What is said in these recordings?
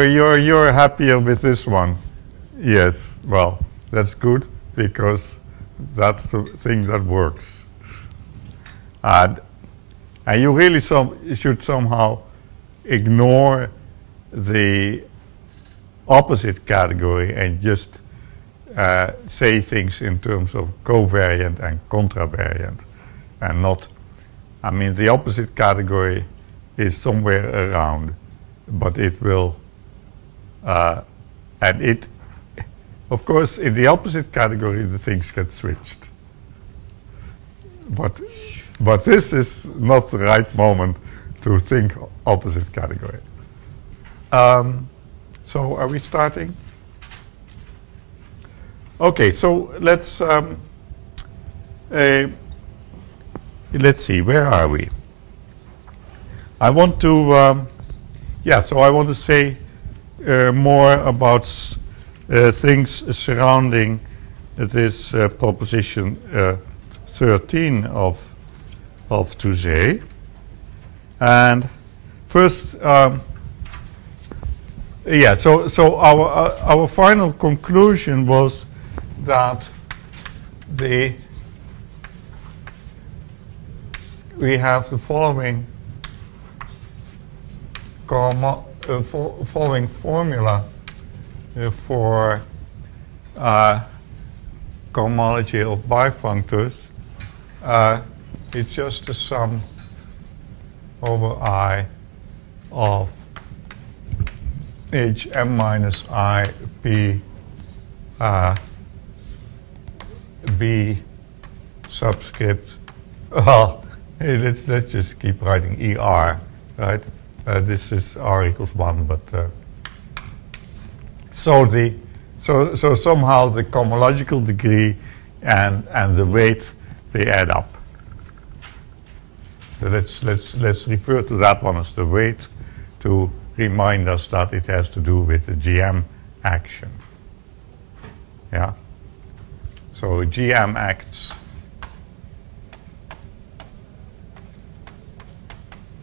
You're happier with this one. Yes, well, that's good because that's the thing that works. And you really should somehow ignore the opposite category and just say things in terms of covariant and contravariant, and not, I mean, the opposite category is somewhere around, but it will, and it, of course, in the opposite category, the things get switched. But this is not the right moment to think opposite category. So are we starting? Okay, so let's see, where are we? I want to, so I want to say more about things surrounding this proposition 13 of Touset. And first, so our final conclusion was that we have the following following formula for cohomology of bifunctors. It's just the sum over I of Hm minus I P B subscript. Well, hey, let's just keep writing ER, right? This is R equals 1, but so somehow the cohomological degree and the weight, they add up. So let's refer to that one as the weight to remind us that it has to do with the GM action. Yeah. So GM acts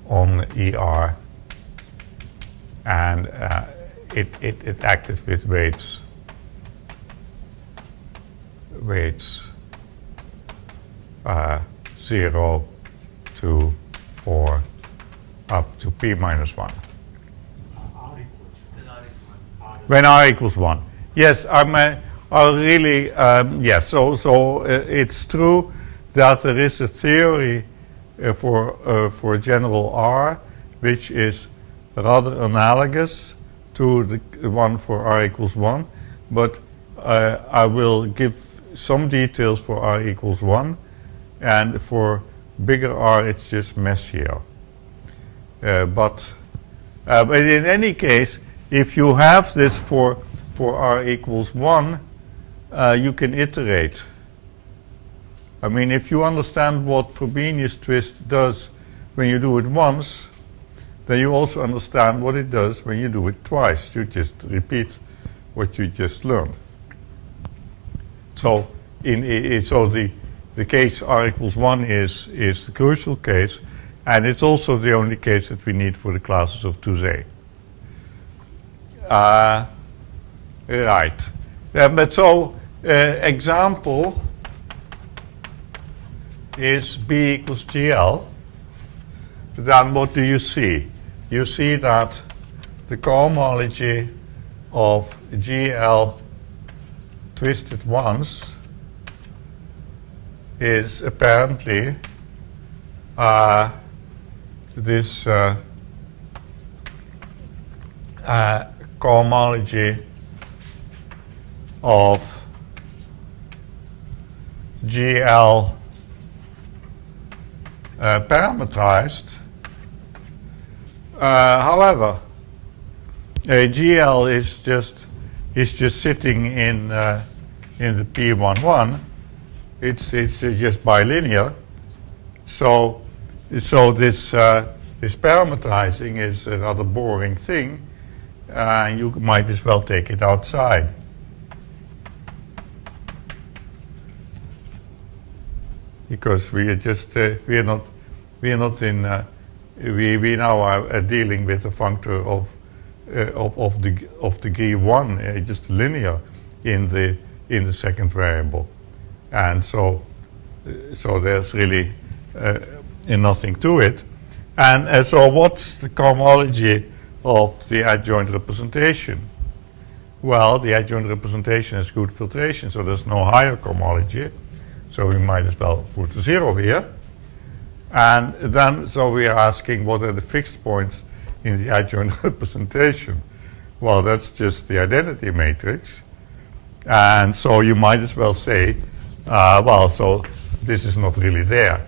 on ER, and it acted with weights 0 to 4 up to P minus 1. When R equals 1. Yes, I really, yes, so it's true that there is a theory for general R, which is rather analogous to the one for R equals 1, but I will give some details for R equals 1, and for bigger R it's just messier. But in any case, if you have this for R equals 1, you can iterate. I mean, if you understand what Frobenius twist does when you do it once, then you also understand what it does when you do it twice. You just repeat what you just learned. So, the case R equals 1 is the crucial case, and it's also the only case that we need for the classes of Touset. Right. But so, example is B equals GL. Then what do you see? You see that the cohomology of GL twisted once is apparently this cohomology of GL parametrized. However, GL is just sitting in the P11. It's just bilinear. So this parametrizing is a rather boring thing, and you might as well take it outside. Because we are just we now are dealing with a functor of of degree 1, just linear in the second variable, and so there's really nothing to it. And so what's the cohomology of the adjoint representation? Well, the adjoint representation is good filtration, so there's no higher cohomology, so we might as well put a 0 here. And then, so we are asking what are the fixed points in the adjoint representation? Well, that's just the identity matrix. And so you might as well say, well, so this is not really there.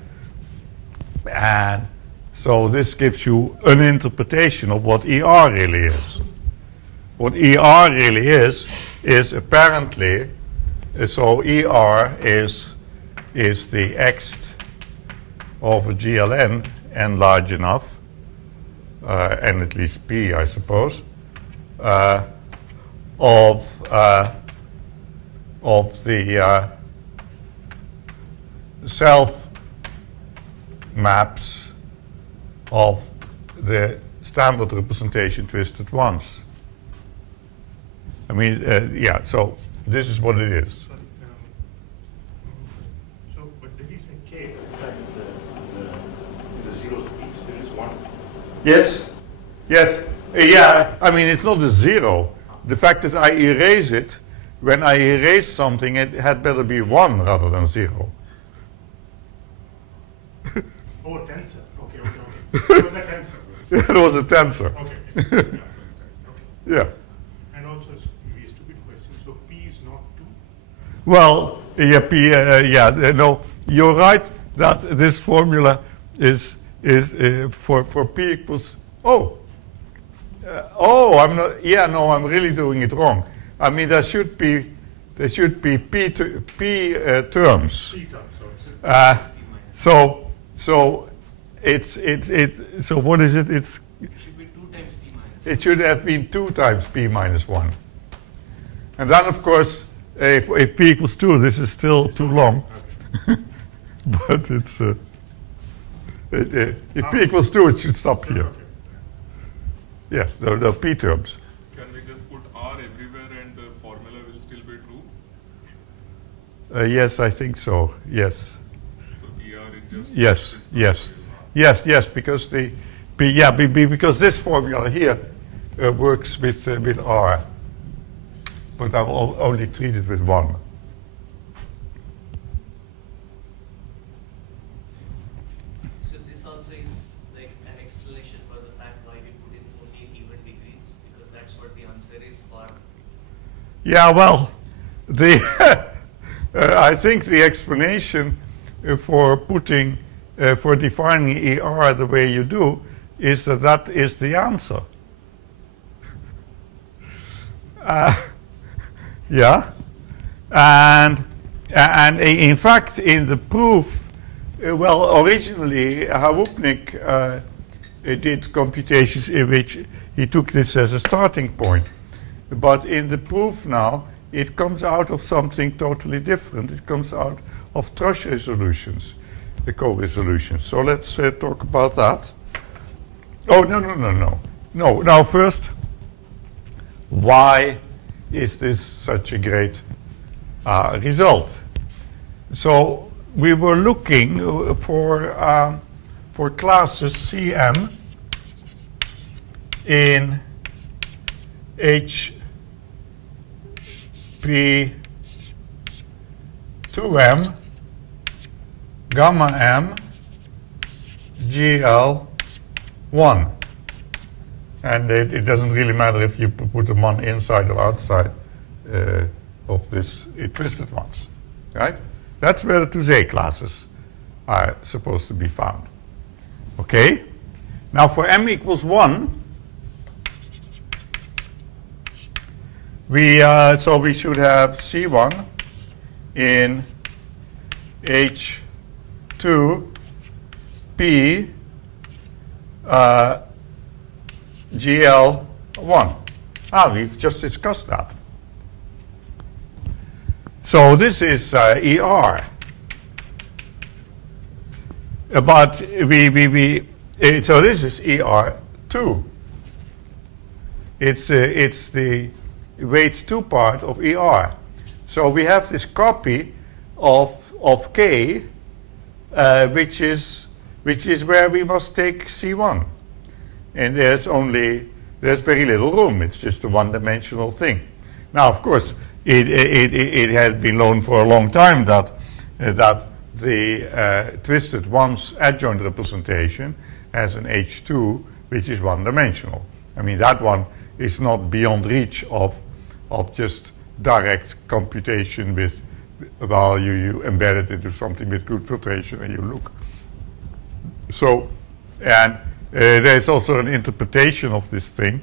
And so this gives you an interpretation of what ER really is. What ER really is apparently, so ER is the X over GLN, n large enough, and at least P, I suppose, of the self maps of the standard representation twisted once. I mean, yeah, so this is what it is. So, but did he say K? The zero piece, there is one. Yes, yes, yeah, I mean, it's not a 0. The fact that I erase it, when I erase something, it had better be 1 rather than 0. Oh, tensor. Okay. It was a tensor. It was a tensor. Okay. Okay. Yeah. And also, it's maybe a stupid question. So P is not 2? Well, yeah, P, no, you're right that this formula is for P equals, I'm not, yeah, no, I'm really doing it wrong. I mean, there should be P terms. P terms, so So it's so what is it? It should be 2 times P minus. It should have been 2 times P minus 1. And then, of course, if P equals 2, this is still too long. okay. But it's if P equals 2, it should stop here. Okay. Yeah, the P terms. Can we just put R everywhere and the formula will still be true? Yes, I think so. Yes. So ER is just Yes, because because this formula here works with R, but I will only treat it with 1. So this also is like an explanation for the fact why we put in only even degrees, because that's what the answer is for. Yeah, well, I think the explanation for putting for defining ER the way you do is that is the answer. Yeah, and in fact in the proof, well, originally Harupnik did computations in which he took this as a starting point, but in the proof now it comes out of something totally different. It comes out of Trush resolutions, the co-resolutions. So let's talk about that. Oh, no. Now first, why is this such a great result? So we were looking for classes Cm in HP2M, gamma M, GL1. And it doesn't really matter if you put them on inside or outside of this twisted ones, right? That's where the 2Z classes are supposed to be found. Okay? Now for M equals 1, so we should have C1 in H2P GL1. We've just discussed that. So this is ER. But so this is ER2. it's the weight 2 part of ER. So we have this copy of K, which is where we must take C1. And there's very little room. It's just a one-dimensional thing. Now, of course, it has been known for a long time that the twisted ones adjoint representation has an H2 which is one-dimensional. I mean, that one is not beyond reach of just direct computation with, well, you embed it into something with good filtration and you look. So, and there's also an interpretation of this thing.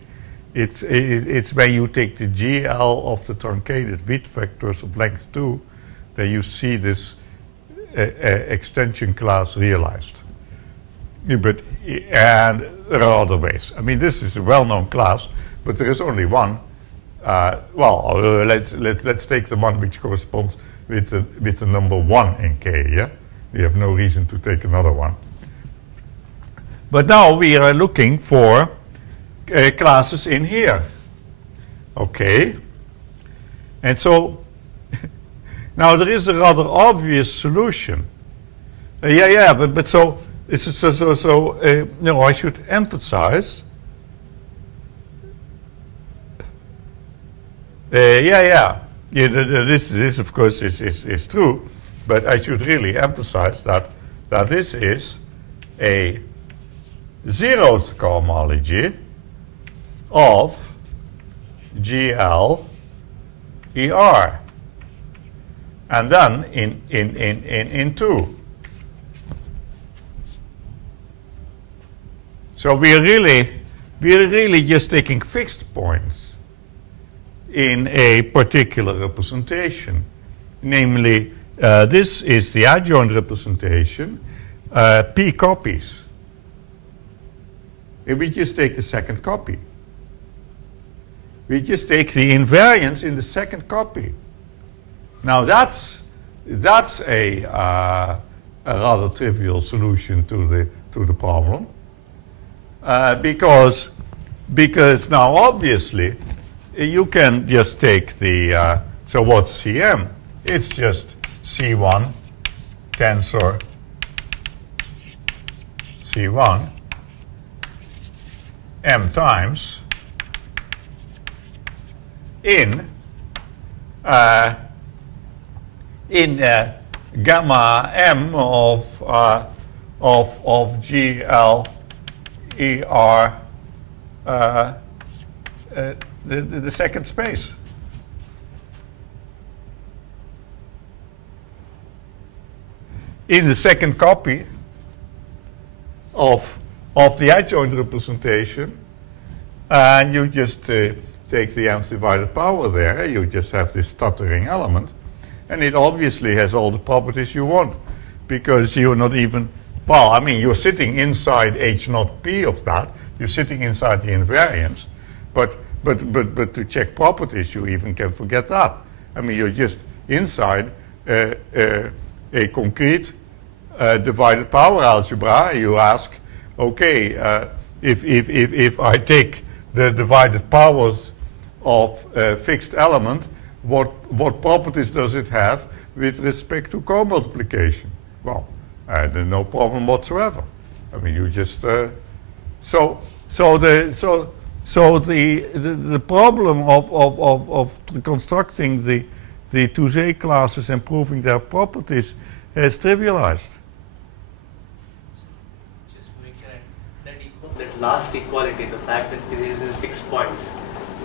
It's when you take the GL of the truncated width vectors of length 2 that you see this extension class realized. But, and there are other ways. I mean, this is a well-known class, but there is only one. Let's take the one which corresponds with the number 1 in K, yeah? We have no reason to take another one. But now we are looking for classes in here. Okay. And so, now there is a rather obvious solution. But so, no, I should emphasize. This of course is true, but I should really emphasize that this is a zeroth cohomology of GL ER, and then in 2. So we're really just taking fixed points in a particular representation. Namely, this is the adjoint representation, P copies. And we just take the second copy. We just take the invariance in the second copy. Now that's a rather trivial solution to the problem, because now obviously you can just take the so what's CM? It's just C1 tensor C1 M times in gamma M of GL ER the second space. In the second copy of the adjoint representation, and you just take the mth divided power there, you just have this stuttering element, and it obviously has all the properties you want, because you're not even, well, I mean, you're sitting inside H naught P of that, you're sitting inside the invariance, but to check properties, you even can forget that. I mean, you're just inside a concrete divided power algebra. You ask, okay, if I take the divided powers of a fixed element, what properties does it have with respect to co-multiplication? Well, there's no problem whatsoever. I mean, you just so the problem of constructing the Touset classes and proving their properties has trivialized. Just to make sure, that last equality, the fact that this is in fixed points,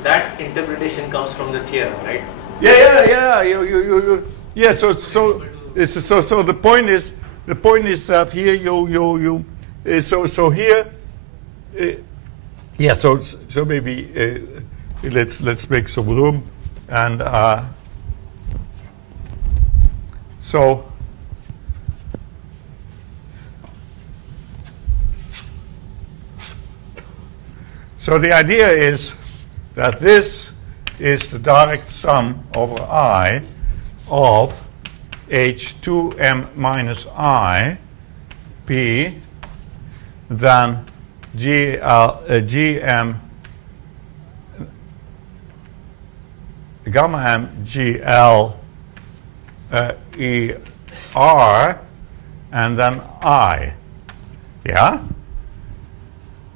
that interpretation comes from the theorem, right? Yeah. Yeah. So the point is that here so here. Yeah, so maybe let's make some room, and so the idea is that this is the direct sum over I of H2m minus I P then GM gamma m GL ER and then I. Yeah?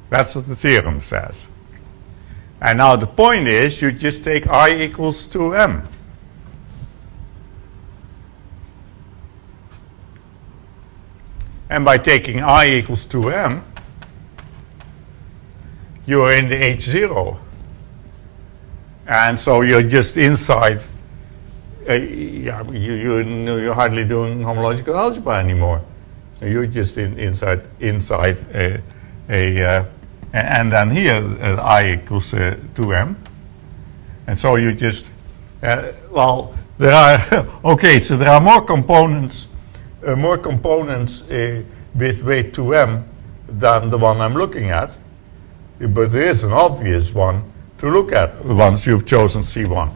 That's what the theorem says. And now the point is, you just take I equals 2m. And by taking I equals 2m, you are in the H0. And so you're just inside, you're hardly doing homological algebra anymore. You're just inside and then here I equals 2m. And so you just, well, there are, okay, so there are more components with weight 2m than the one I'm looking at. But there is an obvious one to look at once you've chosen C1.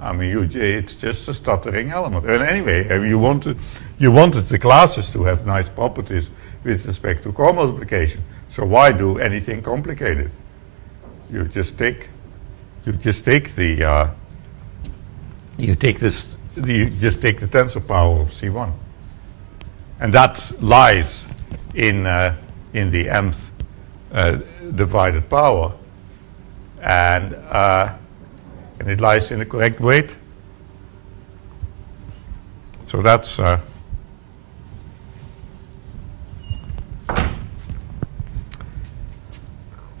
I mean, it's just a stuttering element. And anyway, you wanted the classes to have nice properties with respect to co-multiplication. So why do anything complicated? You just take the tensor power of C1, and that lies in the mth divided power, and it lies in the correct weight. So that's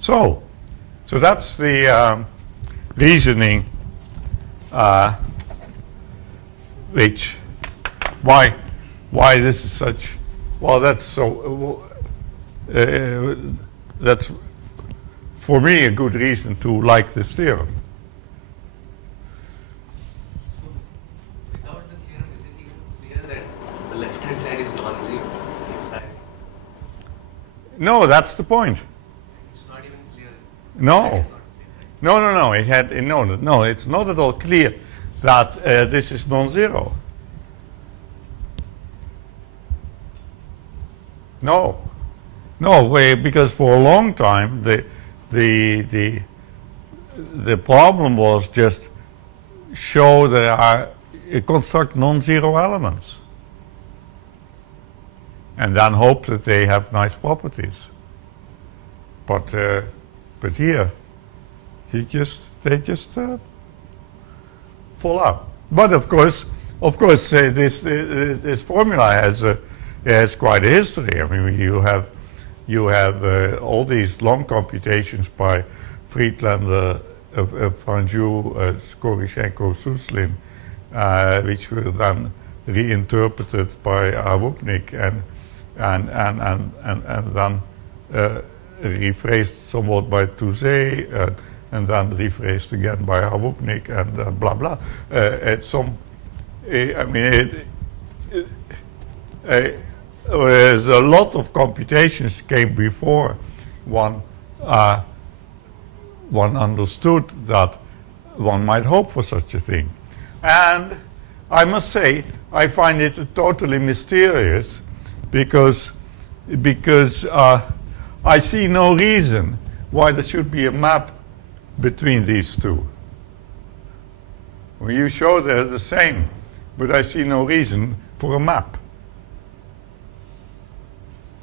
so that's the reasoning which why this is such, well, that's so that's for me a good reason to like this theorem. So, without the theorem, is it even clear that the left-hand side is non-zero? No, that's the point. It's not even clear. No. No. No, it's not at all clear that this is non-zero. No, because for a long time the problem was just show there are construct non-zero elements, and then hope that they have nice properties. But here, they just fall out. But of course, this formula has quite a history. I mean, you have all these long computations by Friedlander, Franju, Skorishenko, Suslin, which were then reinterpreted by Awupnik and then rephrased somewhat by Touzé, and then rephrased again by Awupnik, and blah blah. There's a lot of computations came before one understood that one might hope for such a thing. And I must say, I find it totally mysterious because I see no reason why there should be a map between these two. Well, you show they're the same, but I see no reason for a map.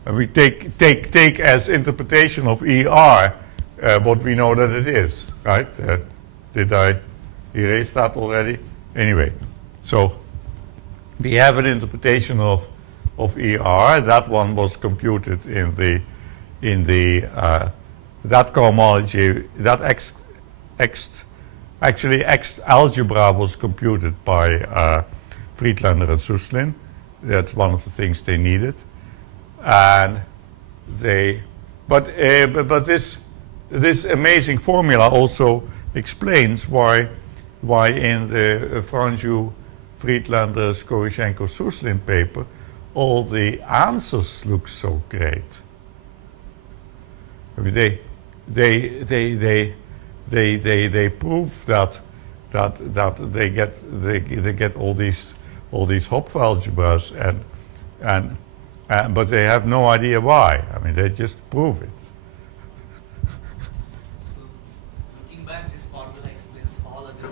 And we take as interpretation of ER what we know that it is, right? Did I erase that already? Anyway, so we have an interpretation of ER. That one was computed in the that cohomology, that X algebra was computed by Friedlander and Suslin. That's one of the things they needed, and but this amazing formula also explains why in the Franju, Friedlander, Skorishenko, Suslin paper all the answers look so great. I mean, they prove that they get all these Hopf algebras but they have no idea why. I mean, they just prove it. So, looking back, this formula explains all other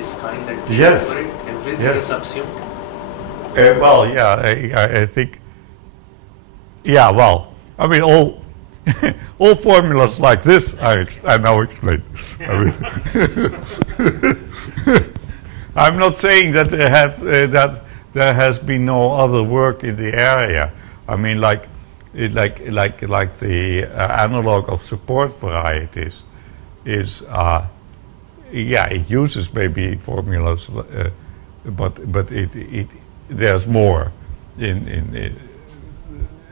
this kind that we Yes. over it, everything Yes. is subsumed? Well, yeah, I think. Yeah, well, I mean, all all formulas like this, I now explain. I mean, I'm not saying that that there has been no other work in the area. I mean, like the analog of support varieties is, yeah, it uses maybe formulas, but it there's more in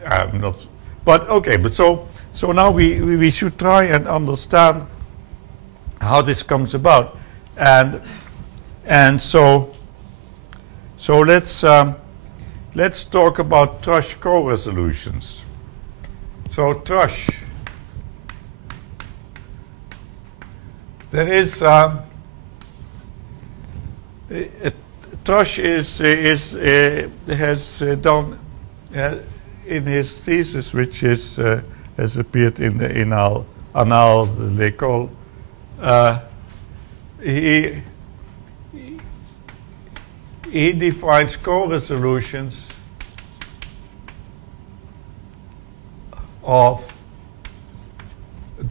I'm not. But okay, but so now we should try and understand how this comes about, and so let's talk about Thrush co-resolutions. So Thrush, there is Thrush has done in his thesis, which has appeared in our Annales de l'École, he defines co-resolutions of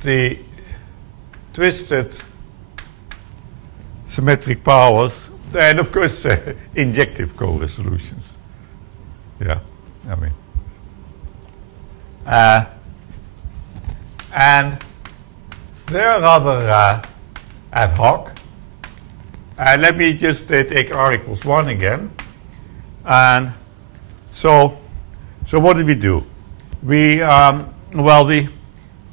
the twisted symmetric powers, and of course injective co-resolutions. Yeah, I mean. And they're rather ad hoc. Let me just take R equals 1 again. And so what did we do? We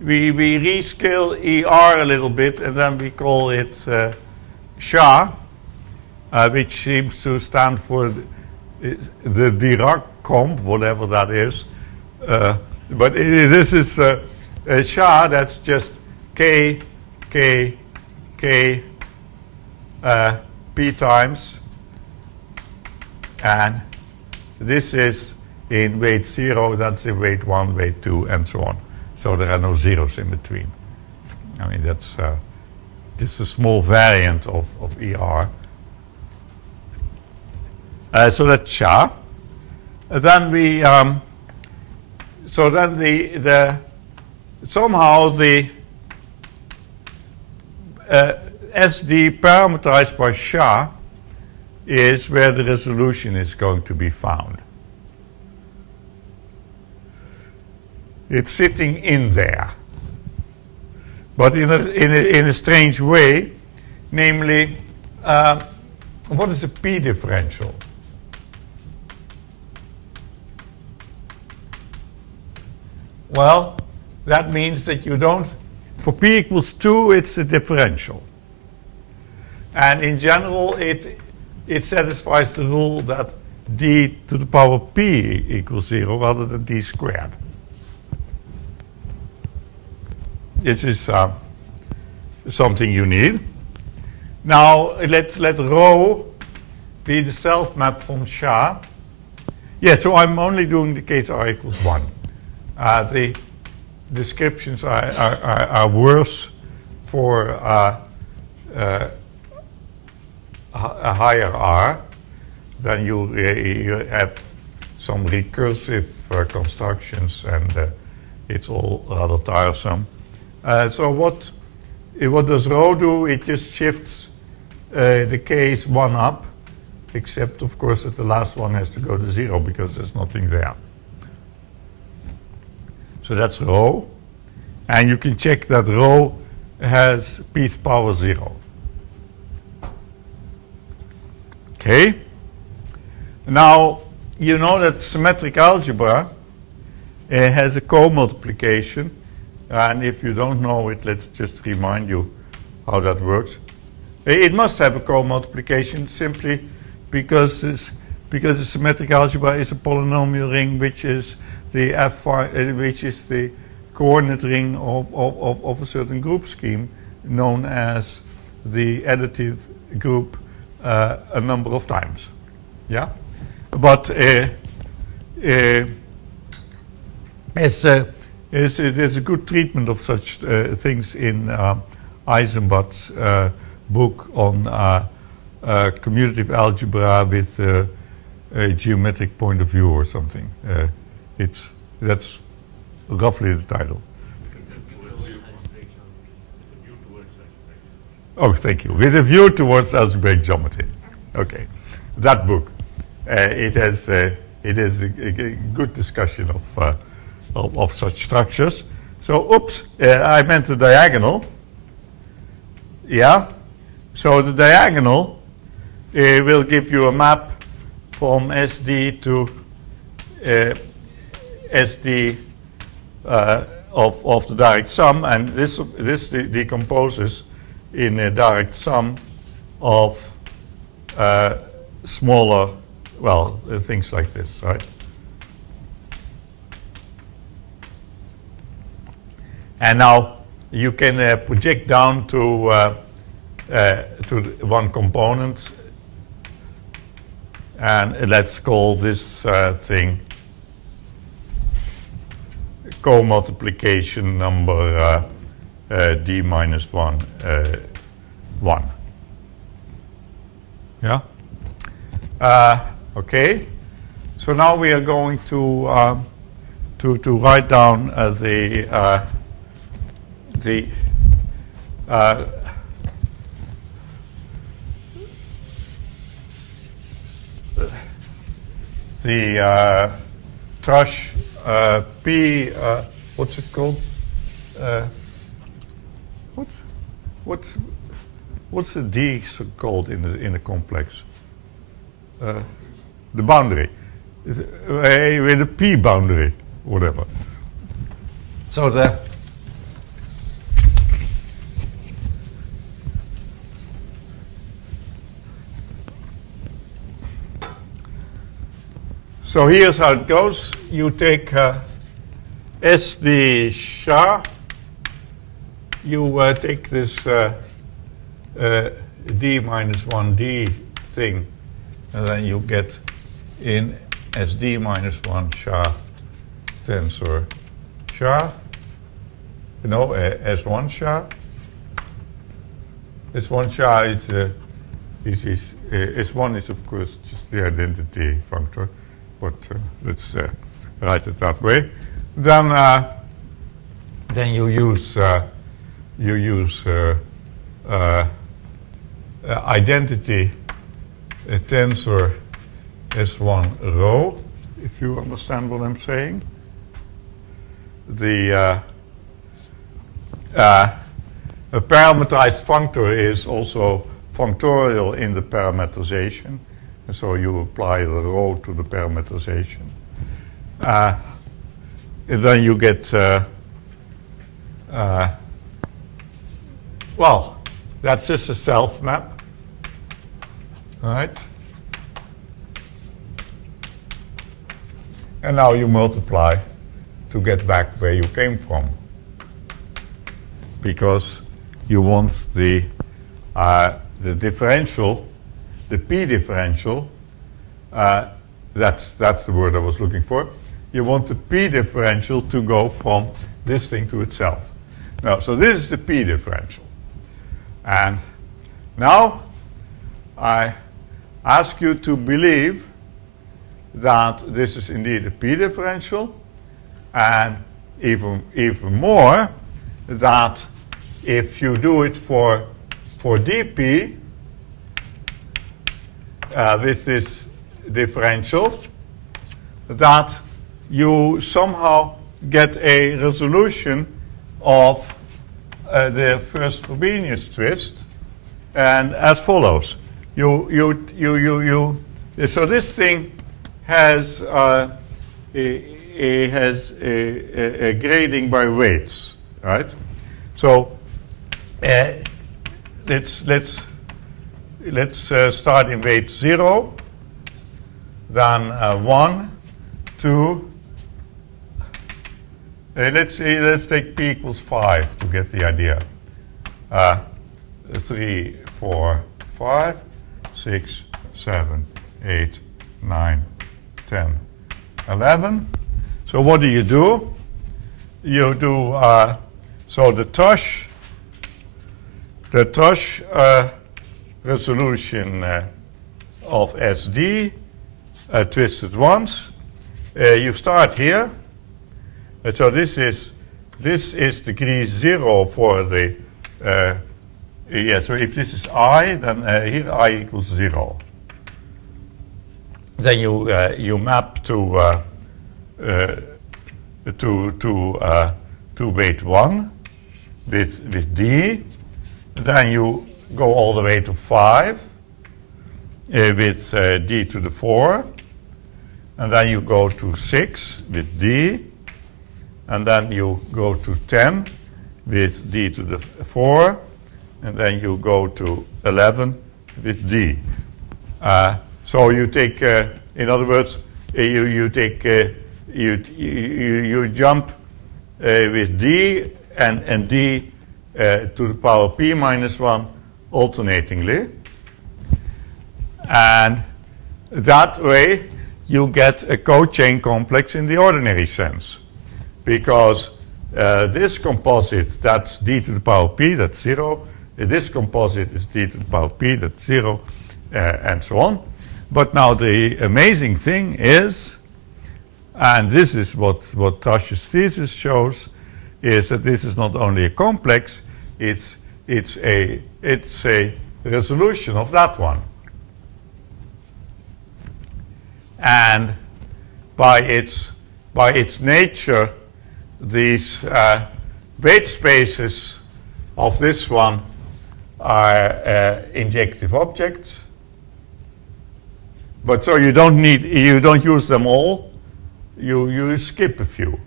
rescale ER a little bit, and then we call it SHA, which seems to stand for the Dirac comp, whatever that is. But this is a SHA that's just K, K, K, P times. And this is in weight 0, that's in weight 1, weight 2, and so on. So there are no zeros in between. I mean, that's just a small variant of ER. So that's SHA. Then we, so then somehow the SD parameterized by SHA is where the resolution is going to be found. It's sitting in there, but in a strange way, namely, what is a P differential? Well, that means that you don't, for P equals 2, it's a differential. And in general, it satisfies the rule that d to the power p equals 0 rather than d squared. This is something you need. Now, let rho be the self-map from SHA. Yeah, so I'm only doing the case R equals 1. The descriptions are worse for a higher R. Then you have some recursive constructions, and it's all rather tiresome. So what does rho do? It just shifts the case 1 up, except of course that the last one has to go to 0 because there's nothing there. So that's rho, and you can check that rho has pth power 0. Okay. Now you know that symmetric algebra has a co-multiplication. And if you don't know it, let's just remind you how that works. It must have a co-multiplication simply because the symmetric algebra is a polynomial ring, which is the which is the coordinate ring of a certain group scheme known as the additive group a number of times. Yeah, but there's a good treatment of such things in Eisenbach's book on commutative algebra with a geometric point of view or something. That's roughly the title. Oh, thank you. With a view towards algebraic geometry. Okay, that book. It has a good discussion of such structures. So, oops, I meant the diagonal. Yeah. So the diagonal will give you a map from SD to SD of the direct sum, and this decomposes in a direct sum of smaller, well, things like this, right? And now you can project down to one component, and let's call this thing co-multiplication number d minus 1, 1. Yeah? Okay. So now we are going to write down the trash P, what's it called? What's the D called in the complex? The boundary, with a P boundary, whatever. So so here's how it goes. You take SD SHA. You take this D minus 1D thing, and then you get in SD minus 1 SHA tensor SHA. You know, S1 SHA. S1 SHA is S1 is of course just the identity functor. But let's write it that way. Then you use identity tensor S1 rho, if you understand what I'm saying. A parameterized functor is also functorial in the parametrization. And so you apply the rho to the parametrization. And then you get, well, that's just a self map, right? And now you multiply to get back where you came from, because you want the differential, the P differential, that's the word I was looking for. You want the P differential to go from this thing to itself. Now, so this is the P differential. And now I ask you to believe that this is indeed a P differential, and even more, that if you do it for dp, with this differential, that you somehow get a resolution of the first Frobenius twist, and as follows. So this thing has a grading by weights, right? So let's start in weight 0, then 1, 2. Let's take p equals 5 to get the idea. 3, 4, 5, 6, 7, 8, 9, 10, 11. So what do? You do, so the tush resolution of SD twisted ones. You start here. So this is degree 0 for the so if this is I, then here I equals 0. Then you map to weight 1 with D. Then you go all the way to 5 with D to the 4. And then you go to 6 with D. And then you go to 10 with D to the 4. And then you go to 11 with D. So you take, in other words, you take, you jump with D and D to the power P minus 1 alternatingly. And that way you get a cochain complex in the ordinary sense. Because this composite, that's D to the power P, that's 0. This composite is D to the power P, that's 0, and so on. But now the amazing thing is, and this is what Trash's thesis shows, is that this is not only a complex, it's a resolution of that one. And by its nature, these weight spaces of this one are injective objects. But so you don't use them all. You skip a few.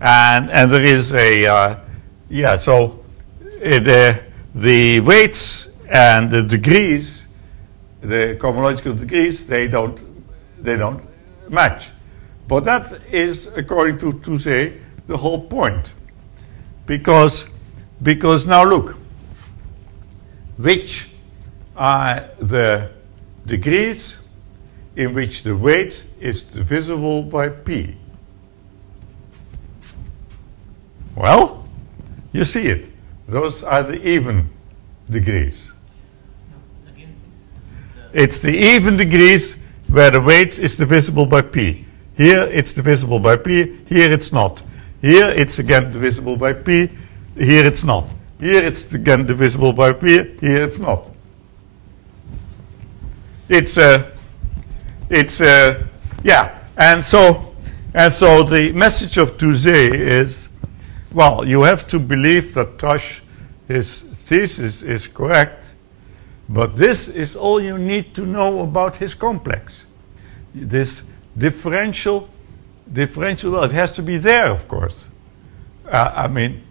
And there is a so the weights and the degrees, the cohomological degrees, they don't match. But that is, according to say, the whole point. Because now look, which are the degrees in which the weight is divisible by P? Well, you see it. Those are the even degrees. Again, please. It's the even degrees where the weight is divisible by P. Here it's divisible by P, here it's not. Here it's again divisible by P, here it's not. Here it's again divisible by P, here it's not. Yeah, and so the message of Touzé is, well, you have to believe that Trash, his thesis is correct, but this is all you need to know about his complex. This differential, well, it has to be there, of course. I mean,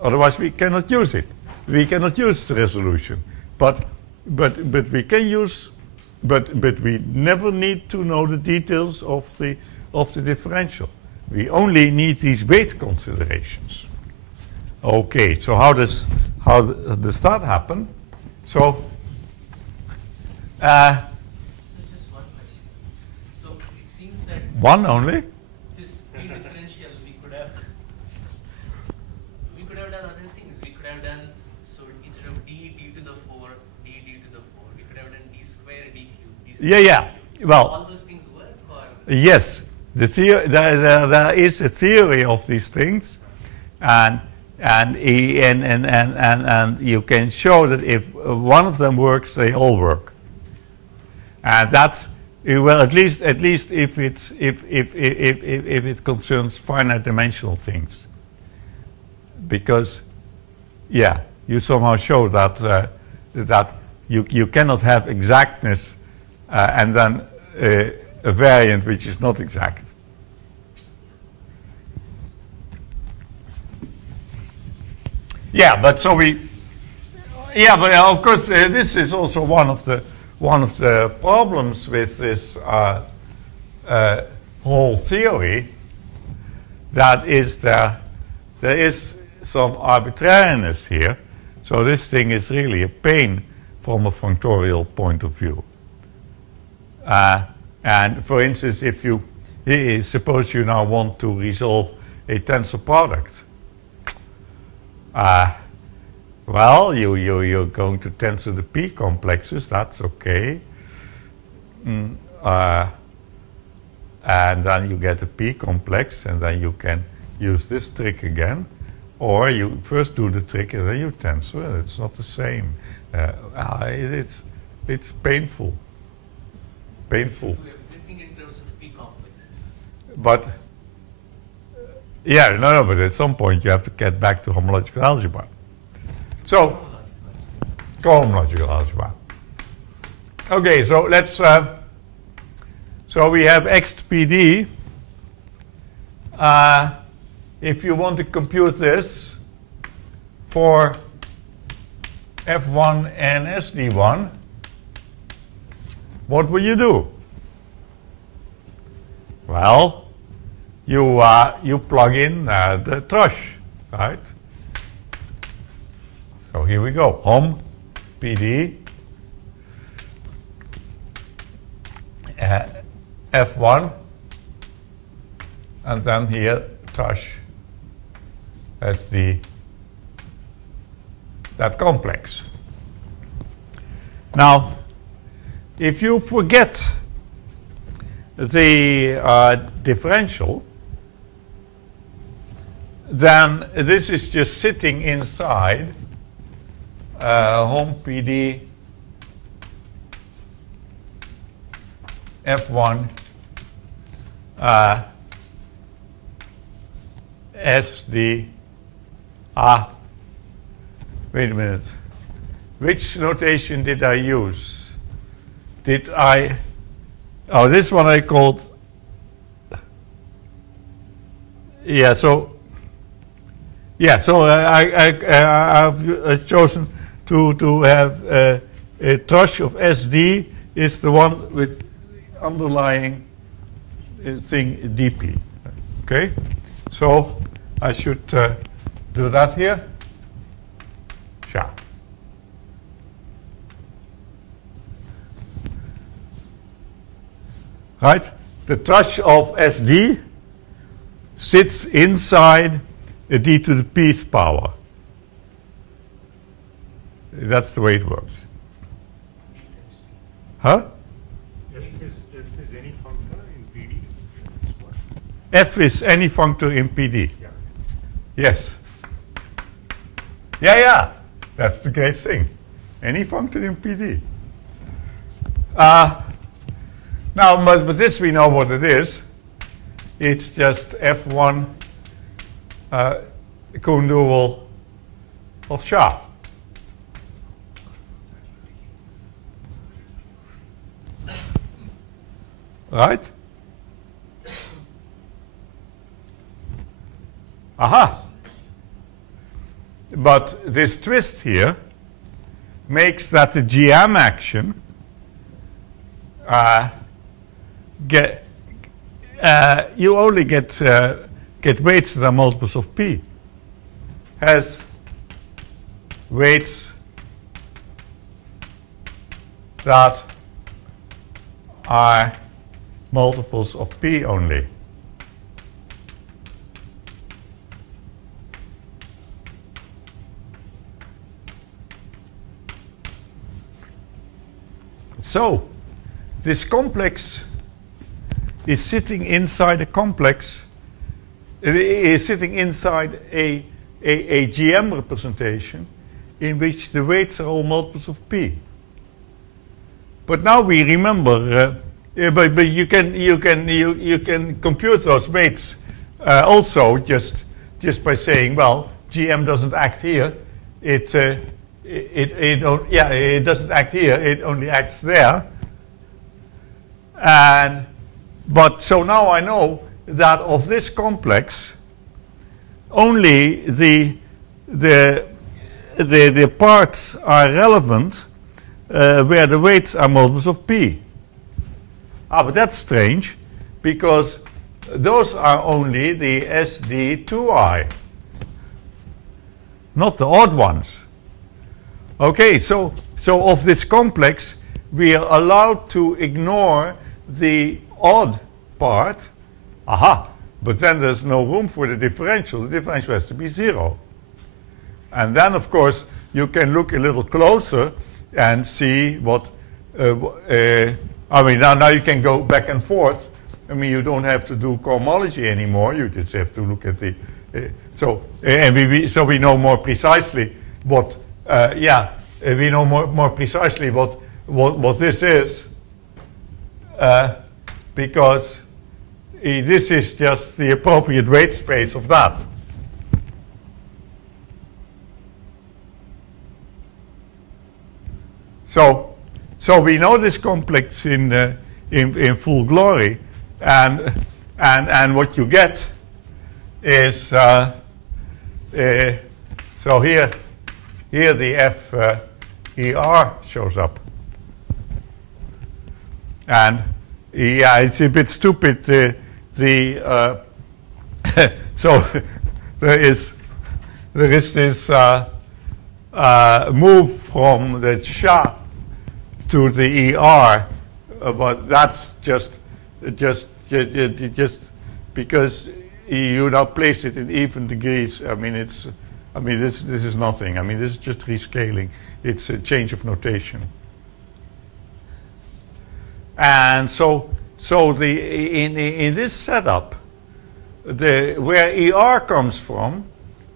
otherwise we cannot use it. We cannot use the resolution, but we can use. But we never need to know the details of the differential. We only need these weight considerations. Okay, so how does that happen? So Just one question. So it seems that one only. this P differential we could have done other things. We could have done, so instead of d to the 4, d to the 4, we could have done d square d cube. D square, Yeah. Well, all those things work, or yes, there is a theory of these things, and you can show that if one of them works, they all work. And that's, well, at least if it concerns finite dimensional things, because yeah, you somehow show that that you cannot have exactness and then a variant which is not exact. Yeah, but so we, yeah, but of course this is also one of the problems with this whole theory. That is there is some arbitrariness here. So this thing is really a pain from a functorial point of view. And for instance, if you suppose you now want to resolve a tensor product, Well, you're going to tensor the P complexes, that's okay. And then you get a P complex, and then you can use this trick again. Or you first do the trick and then you tensor. It's not the same. It's painful. Painful. Do everything in terms of P complexes. But, yeah, no, but at some point you have to get back to homological algebra. So, cohomological algebra. Okay, so let's, so we have X to PD. If you want to compute this for F1 and SD1, what will you do? Well, you plug in the thrush, right? So here we go, hom PD F1, and then here thrush at that complex. Now, if you forget the differential, then this is just sitting inside hom PD F1 SD. Wait a minute. Which notation did I use? Did I? Oh, this one I called. Yeah. So. Yeah. So I've chosen to have a thrush of SD is the one with underlying thing dp. Okay. So I should do that here. Sure. Right? The thrush of SD sits inside a d to the pth power. That's the way it works. Huh? F is any functor in PD? F is any functor in PD. Yeah. Yes. Yeah. That's the great thing. Any functor in PD. Now, but this we know what it is. It's just F1 Cohn-Dual of Shah. Right? Aha. But this twist here makes that the GM action you only get weights that are multiples of P. Has weights that are multiples of P only. So, this complex is sitting inside a complex, is sitting inside a GM representation in which the weights are all multiples of P. But now we remember, but you can compute those weights also just by saying, well, GM doesn't act here. It doesn't act here. It only acts there. But so now I know that of this complex, only the parts are relevant where the weights are multiples of P. But that's strange, because those are only the SD2I, not the odd ones. Okay, so of this complex, we are allowed to ignore the odd part. But then there's no room for the differential. The differential has to be 0. And then, of course, you can look a little closer and see what, I mean, now you can go back and forth. I mean, you don't have to do cohomology anymore. You just have to look at the, so we know more precisely what, we know more precisely what this is, because this is just the appropriate weight space of that. So we know this complex in full glory, and what you get is so here the F ER shows up, and yeah, it's a bit stupid. So there is this move from the Cha to the ER, but that's just because you now place it in even degrees. I mean, this is nothing. I mean, this is just rescaling. It's a change of notation. And so in this setup, where ER comes from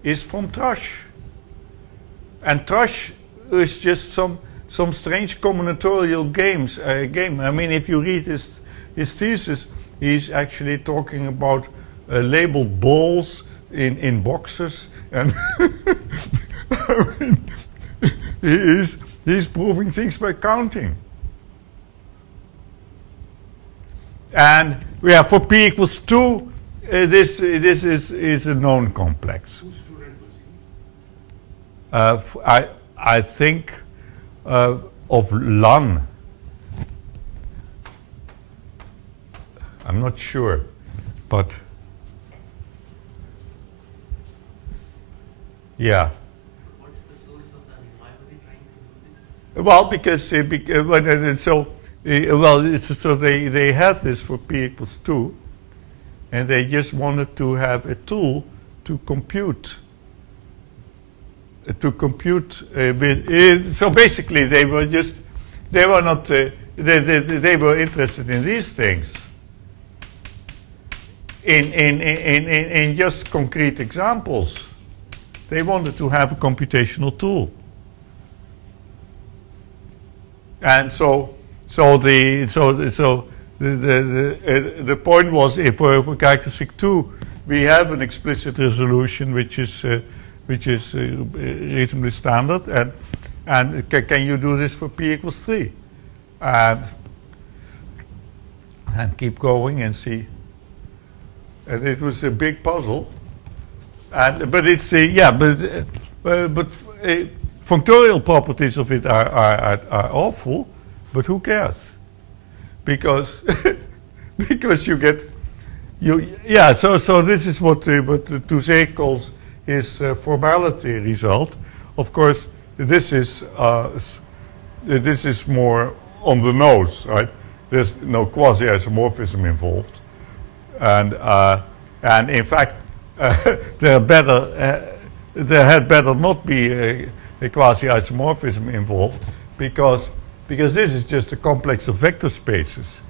is from Trush. And Trush is just some strange combinatorial game. I mean, if you read his thesis, he's actually talking about labeled balls in boxes, and I mean, he's proving things by counting. And yeah, for p equals 2, this is a known complex. Whose student was he? I think of Lan. I'm not sure, but yeah. What's the source of that? Why was he trying to do this? Well, because so they had this for p equals 2, and they just wanted to have a tool to compute. So basically, they were interested in these things, in just concrete examples. They wanted to have a computational tool, and so the point was, if for characteristic 2 we have an explicit resolution which is reasonably standard, and can you do this for p equals 3, and keep going and see. And it was a big puzzle, but it's functorial properties of it are awful, but who cares? Because you get so this is what Touset calls his formality result. Of course, this is more on the nose, right? There's no quasi-isomorphism involved, and in fact, there had better not be a quasi-isomorphism involved, because this is just a complex of vector spaces.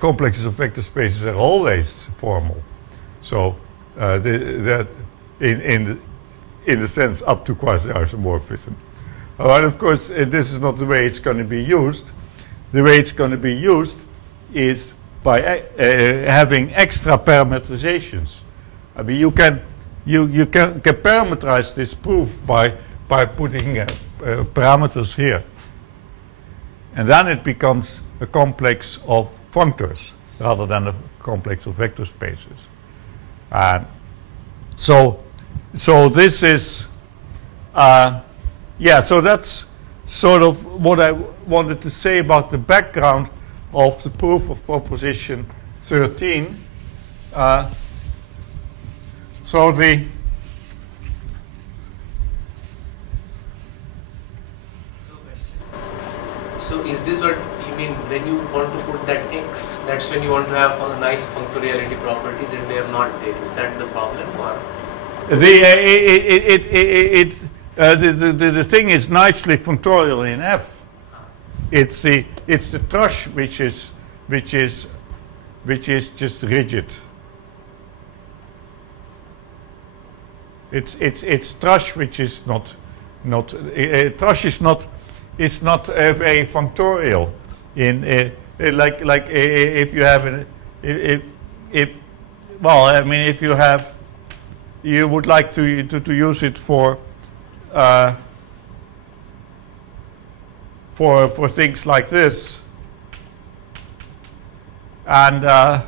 Complexes of vector spaces are always formal, so that in a sense up to quasi-isomorphism. And of course, this is not the way it's going to be used. The way it's going to be used is by having extra parametrizations. I mean, you can parameterize this proof by putting parameters here, and then it becomes a complex of functors rather than a complex of vector spaces. And so this is so that's sort of what I wanted to say about the background of the proof of proposition 13. So is this what you mean when you want to put that x? That's when you want to have a nice functoriality properties, and they are not there. Is that the problem, or? the thing is nicely functorial in F. It's the trush which is just rigid. It's trush which is not trush is not very functorial in like if you have an if well, I mean, if you would like to use it for things like this, and I'm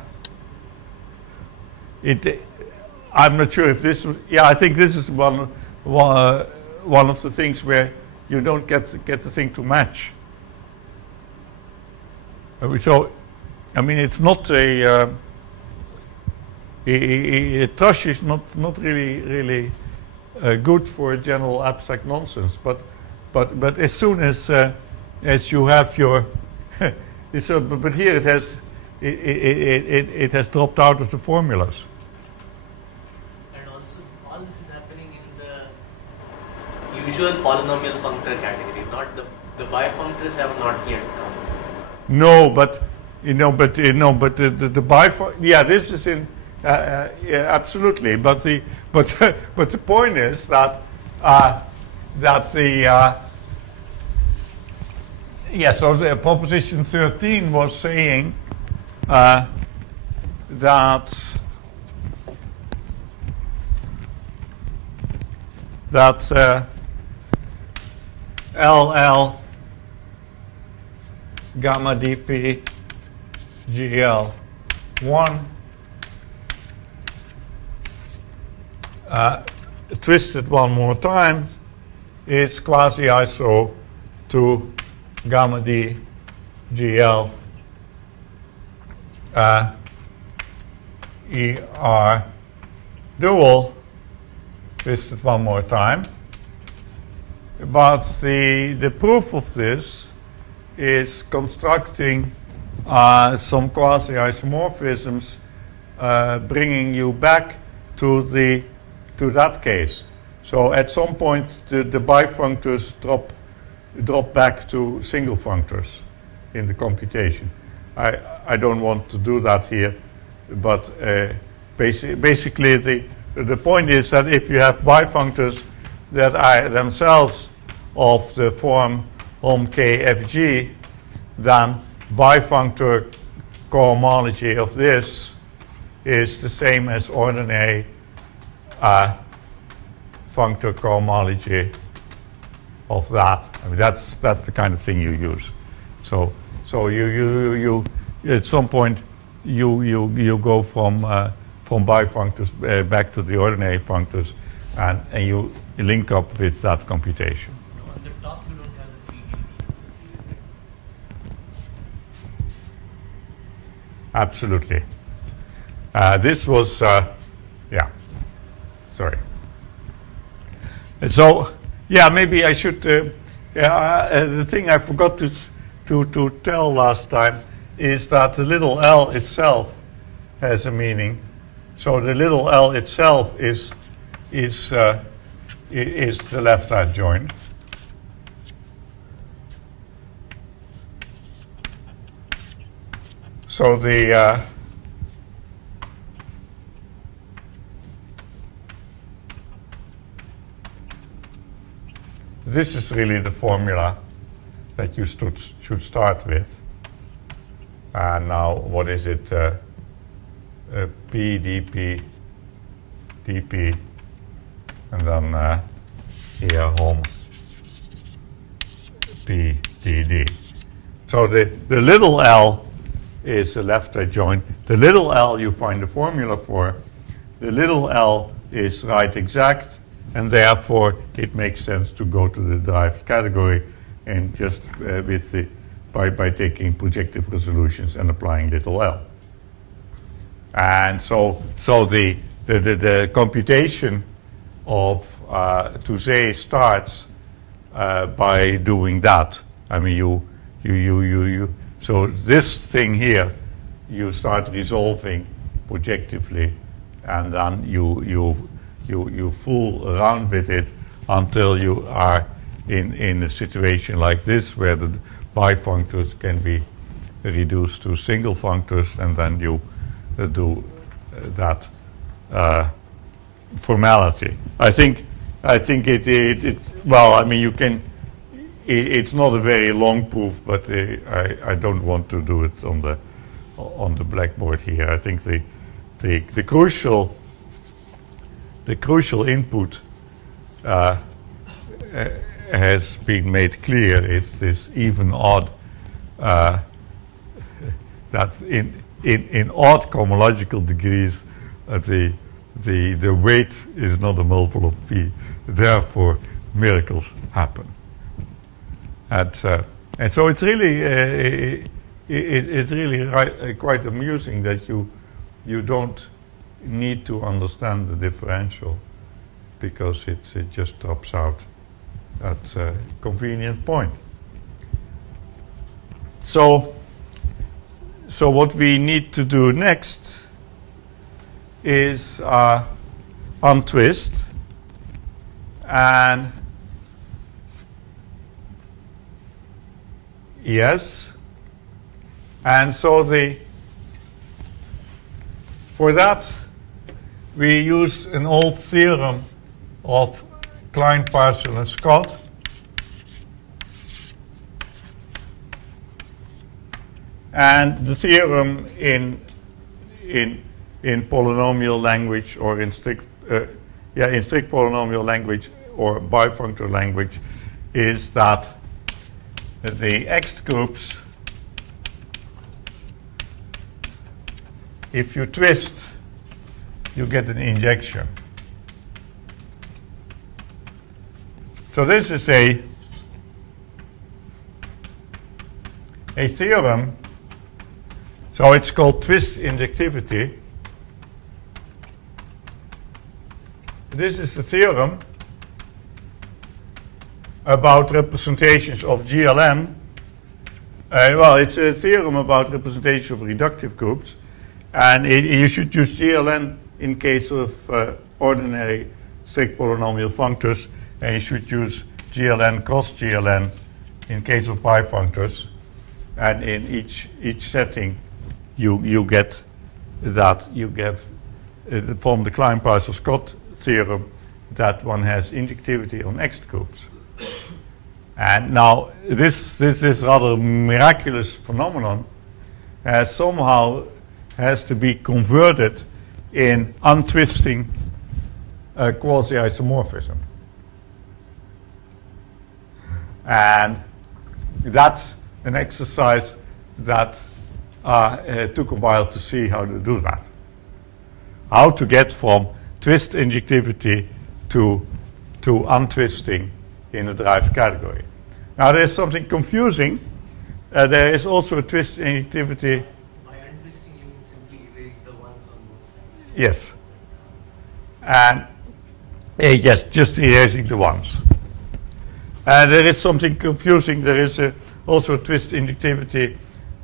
not sure if this was, yeah, I think this is one of the things where you don't get the thing to match. So, I mean, it's not a trush is not really good for general abstract nonsense, but as soon as you have your so, but here it has dropped out of the formulas. And also, all this is happening in the usual polynomial functor category, not the bifunctors have not yet come. No, but the bifunctor, yeah, this is in. Yeah, absolutely, but the point is that so the proposition 13 was saying that LL gamma dp GL 1 twisted one more time is quasi-iso to gamma d GL ER dual twisted one more time. But the proof of this is constructing some quasi-isomorphisms, bringing you back to that case. So at some point the bifunctors drop back to single functors in the computation. I don't want to do that here, but basically the point is that if you have bifunctors that are themselves of the form OM-K-Fg, then bifunctor cohomology of this is the same as ordinary functor cohomology of that. I mean, that's the kind of thing you use. So you at some point you go from bifunctors back to the ordinary functors, and you link up with that computation. On the top, you don't have the 3D. Absolutely. This was, yeah, sorry. So, yeah, maybe I should, the thing I forgot to tell last time is that the little l itself has a meaning. So the little l itself is the left adjoint. So the this is really the formula that you should start with. And now, what is it? P dp dp, and then here home P dd. So the little l is the left adjoint. The little l you find the formula for. The little l is right exact, and therefore it makes sense to go to the derived category and just by taking projective resolutions and applying little l. And so the computation of Touset starts by doing that. I mean, so this thing here, you start resolving projectively, and then you fool around with it until you are in a situation like this where the bifunctors can be reduced to single functors, and then you do that formality. I think it's well. I mean, you can. It's not a very long proof, but I don't want to do it on the blackboard here. I think the crucial input has been made clear. It's this even odd that in odd cohomological degrees the weight is not a multiple of p. Therefore, miracles happen. And so it's really quite amusing that you don't need to understand the differential, because it just drops out at a convenient point. So what we need to do next is untwist and yes, and so for that we use an old theorem of Klein, Parshall, and Scott. And the theorem in polynomial language, or in strict polynomial language or bifunctor language, is that the X groups, if you twist, you get an injection. So this is a theorem. So it's called twist injectivity. This is the theorem about representations of GLN. Well, it's a theorem about representation of reductive groups. And you should use GLN in case of ordinary strict polynomial functors. And you should use GLN cross GLN in case of bifunctors. And in each setting, you get that you give from the Klein, Parshall, Scott theorem that one has injectivity on X groups. And now this rather miraculous phenomenon somehow has to be converted in untwisting quasi-isomorphism. And that's an exercise that took a while to see how to do that. How to get from twist injectivity to untwisting in a derived category. Now there's something confusing. There is also a twist injectivity. By untwisting, you can simply erase the ones on both sides. Yes. And yes, just erasing the ones. There is something confusing. There is also a twist injectivity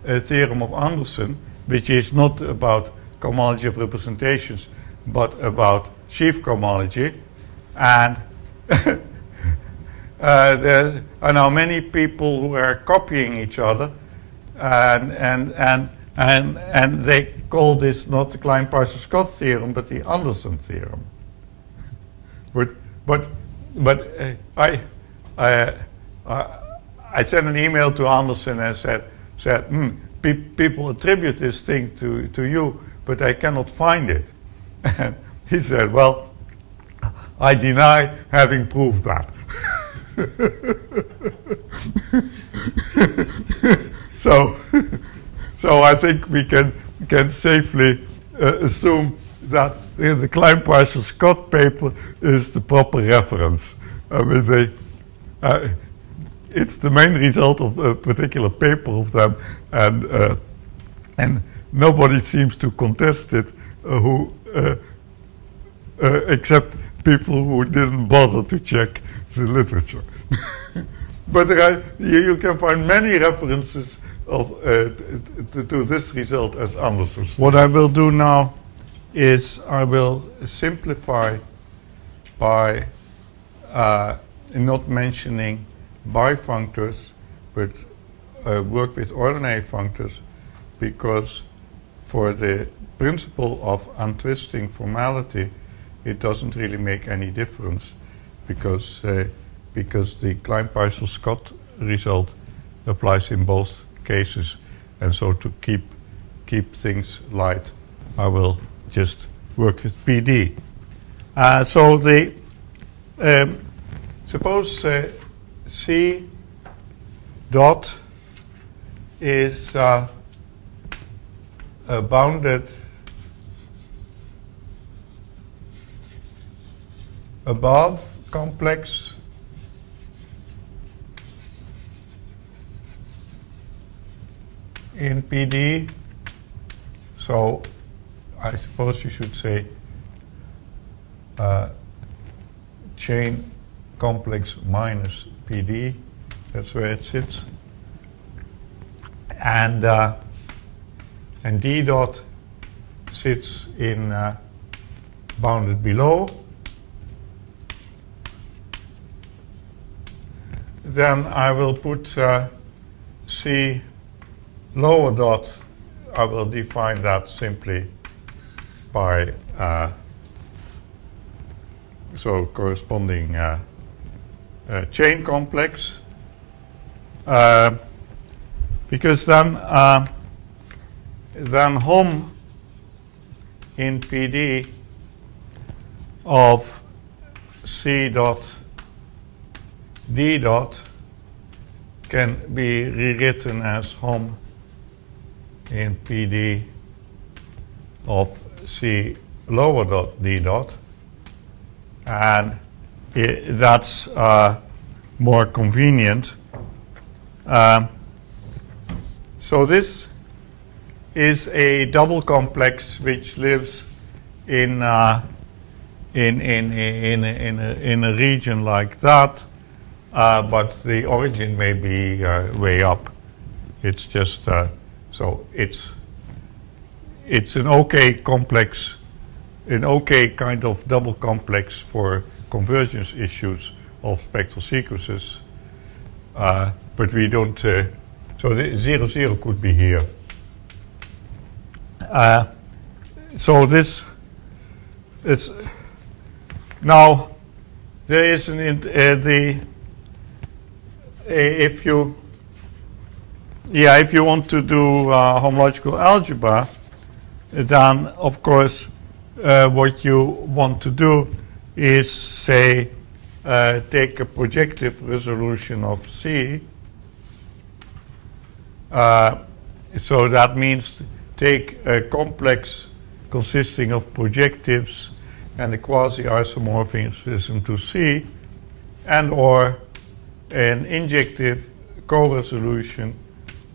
theorem of Anderson, which is not about cohomology of representations, but about sheaf cohomology. And there are now many people who are copying each other, and they call this not the Klein, Parshall, Scott theorem, but the Anderson theorem. But I sent an email to Anderson and said people attribute this thing to you, but I cannot find it. And he said, well, I deny having proved that. So I think we can safely assume that the Klein, Parshall, Scott paper is the proper reference. I mean, it's the main result of a particular paper of them, and nobody seems to contest it, except people who didn't bother to check the literature. But you can find many references to this result as Anderson's. What I will do now is I will simplify by not mentioning bifunctors, but work with ordinary functors, because for the principle of untwisting formality, it doesn't really make any difference, because the Klein-Paisel-Scott result applies in both cases, and so to keep things light, I will just work with PD. So the suppose C dot is bounded above complex in PD. So I suppose you should say chain complex minus PD. That's where it sits. And D dot sits in bounded below. Then I will put C lower dot. I will define that simply by so corresponding chain complex, because then hom in PD of C dot D dot can be rewritten as hom in PD of C lower dot D dot, and that's more convenient. So this is a double complex which lives in a region like that, but the origin may be way up. It's just so it's an okay complex, an okay kind of double complex for convergence issues of spectral sequences, but we don't. So the 0, 0 could be here. So this it's now there is an if you want to do homological algebra, then of course what you want to do is say take a projective resolution of C. So that means take a complex consisting of projectives and a quasi-isomorphism to C, and or an injective co-resolution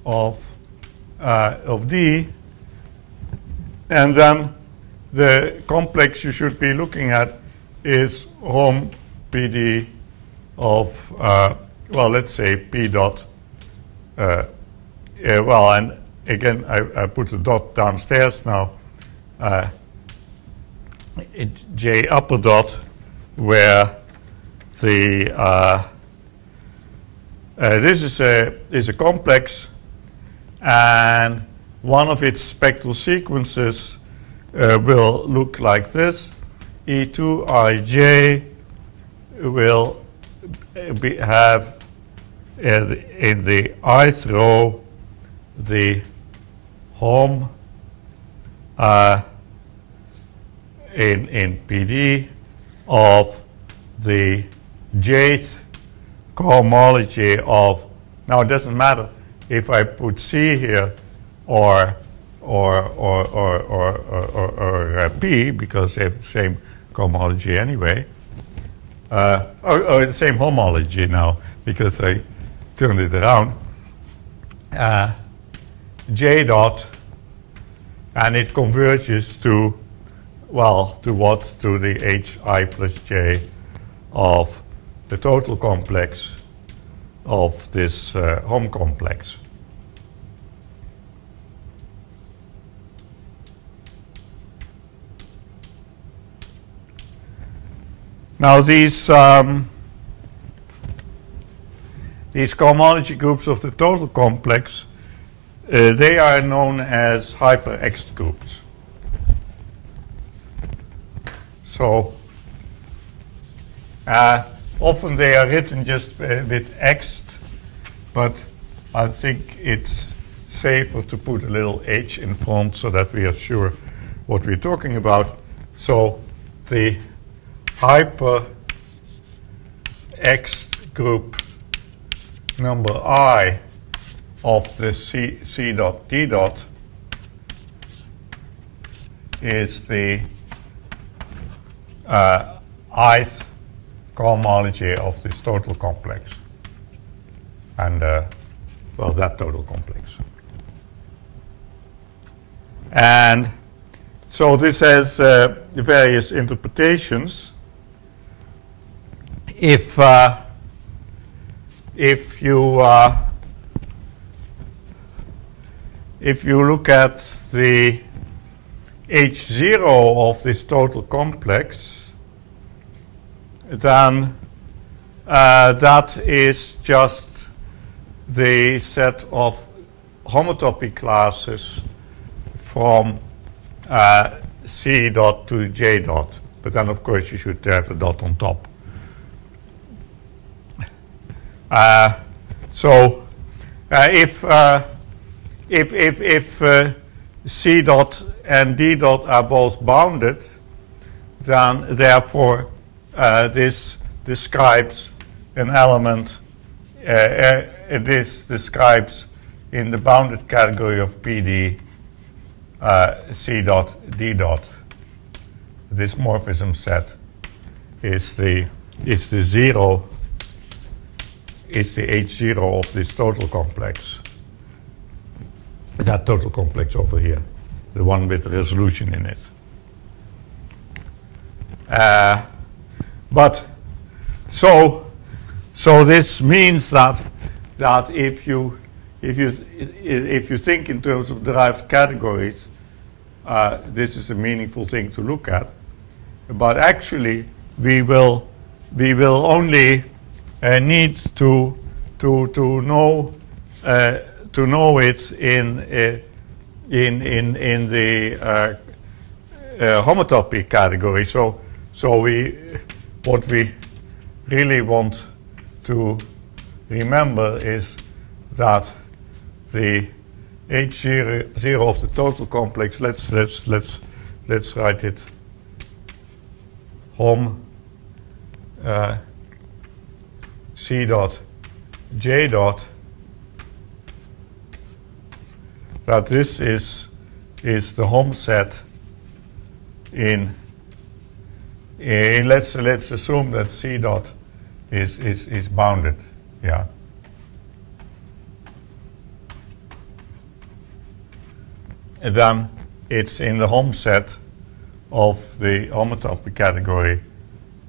of D, and then the complex you should be looking at is hom PD of well, let's say P dot. Well, and again, I put the dot downstairs now. J upper dot, where the this is a complex, and one of its spectral sequences will look like this. E2ij will have in the ith row the hom in PD of the jth cohomology of, now it doesn't matter if I put C here or P, because they have the same cohomology anyway, or the same homology now, because I turned it around. J dot, and it converges to, well, to what? To the hi plus j of the total complex of this hom complex. Now these these cohomology groups of the total complex, they are known as hyper-X groups. So often they are written just with X, but I think it's safer to put a little h in front so that we are sure what we're talking about. So the hyper-X group number I of the C dot D dot is the ith cohomology of this total complex, and well, that total complex. And so this has various interpretations. If you look at the H0 of this total complex, then that is just the set of homotopy classes from C dot to J dot. But then, of course, you should have a dot on top. So if C dot and D dot are both bounded, then therefore this describes an element. This describes in the bounded category of PD C dot D dot. This morphism set is the zero. Is the H0 of this total complex. That total complex over here, the one with the resolution in it. But so this means that if you think in terms of derived categories, this is a meaningful thing to look at. But actually, we will only need to know it in the homotopy category. So what we really want to remember is that the H0 of the total complex. Let's write it hom C dot J dot, that this is the hom set in let's assume that C dot is bounded, yeah. And then it's in the hom set of the homotopy category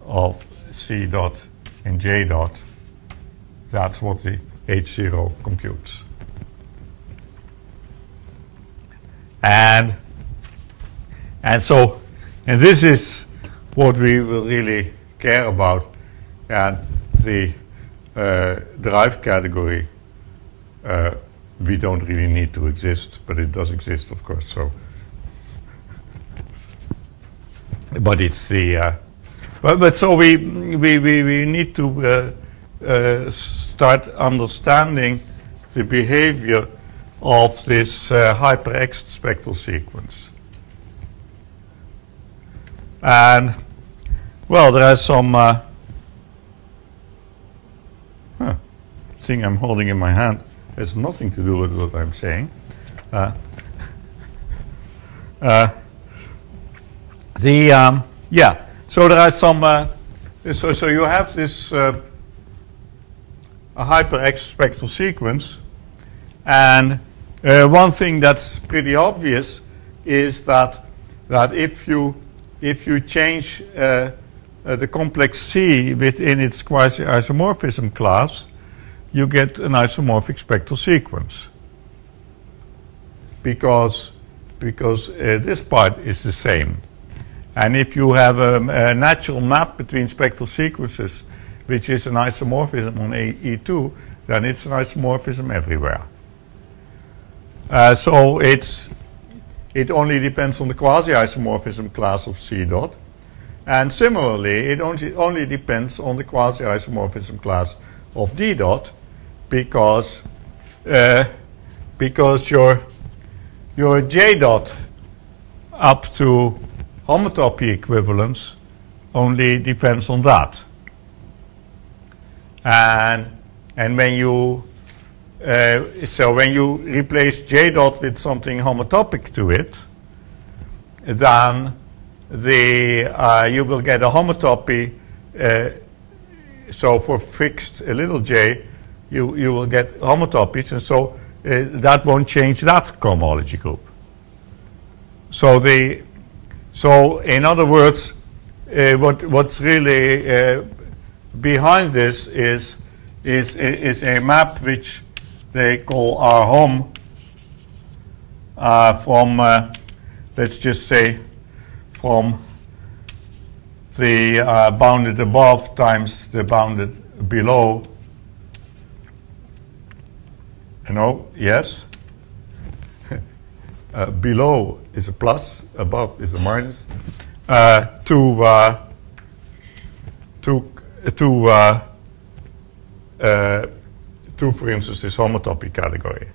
of C dot and J dot. That's what the H0 computes. And this is what we will really care about. And the derived category, we don't really need to exist, but it does exist, of course. So, but it's the but so we need to start understanding the behavior of this hyper-X spectral sequence. And well, there are some thing I'm holding in my hand. Has nothing to do with what I'm saying. Yeah. So there are some. So you have this a hyper-X spectral sequence, and one thing that's pretty obvious is that if you change the complex C within its quasi-isomorphism class, you get an isomorphic spectral sequence, because this part is the same. And if you have a natural map between spectral sequences, which is an isomorphism on E2, then it's an isomorphism everywhere. So it only depends on the quasi-isomorphism class of C dot. And similarly, it only depends on the quasi-isomorphism class of D dot, because your J dot up to homotopy equivalence only depends on that. And when you so when you replace J dot with something homotopic to it, then you will get a homotopy. So for fixed little j, you will get homotopies, and so that won't change that cohomology group. So in other words, what's really behind this is a map which they call R hom from let's just say from the bounded above times the bounded below. Yes. Below is a plus, above is a minus. To, for instance, this homotopy category.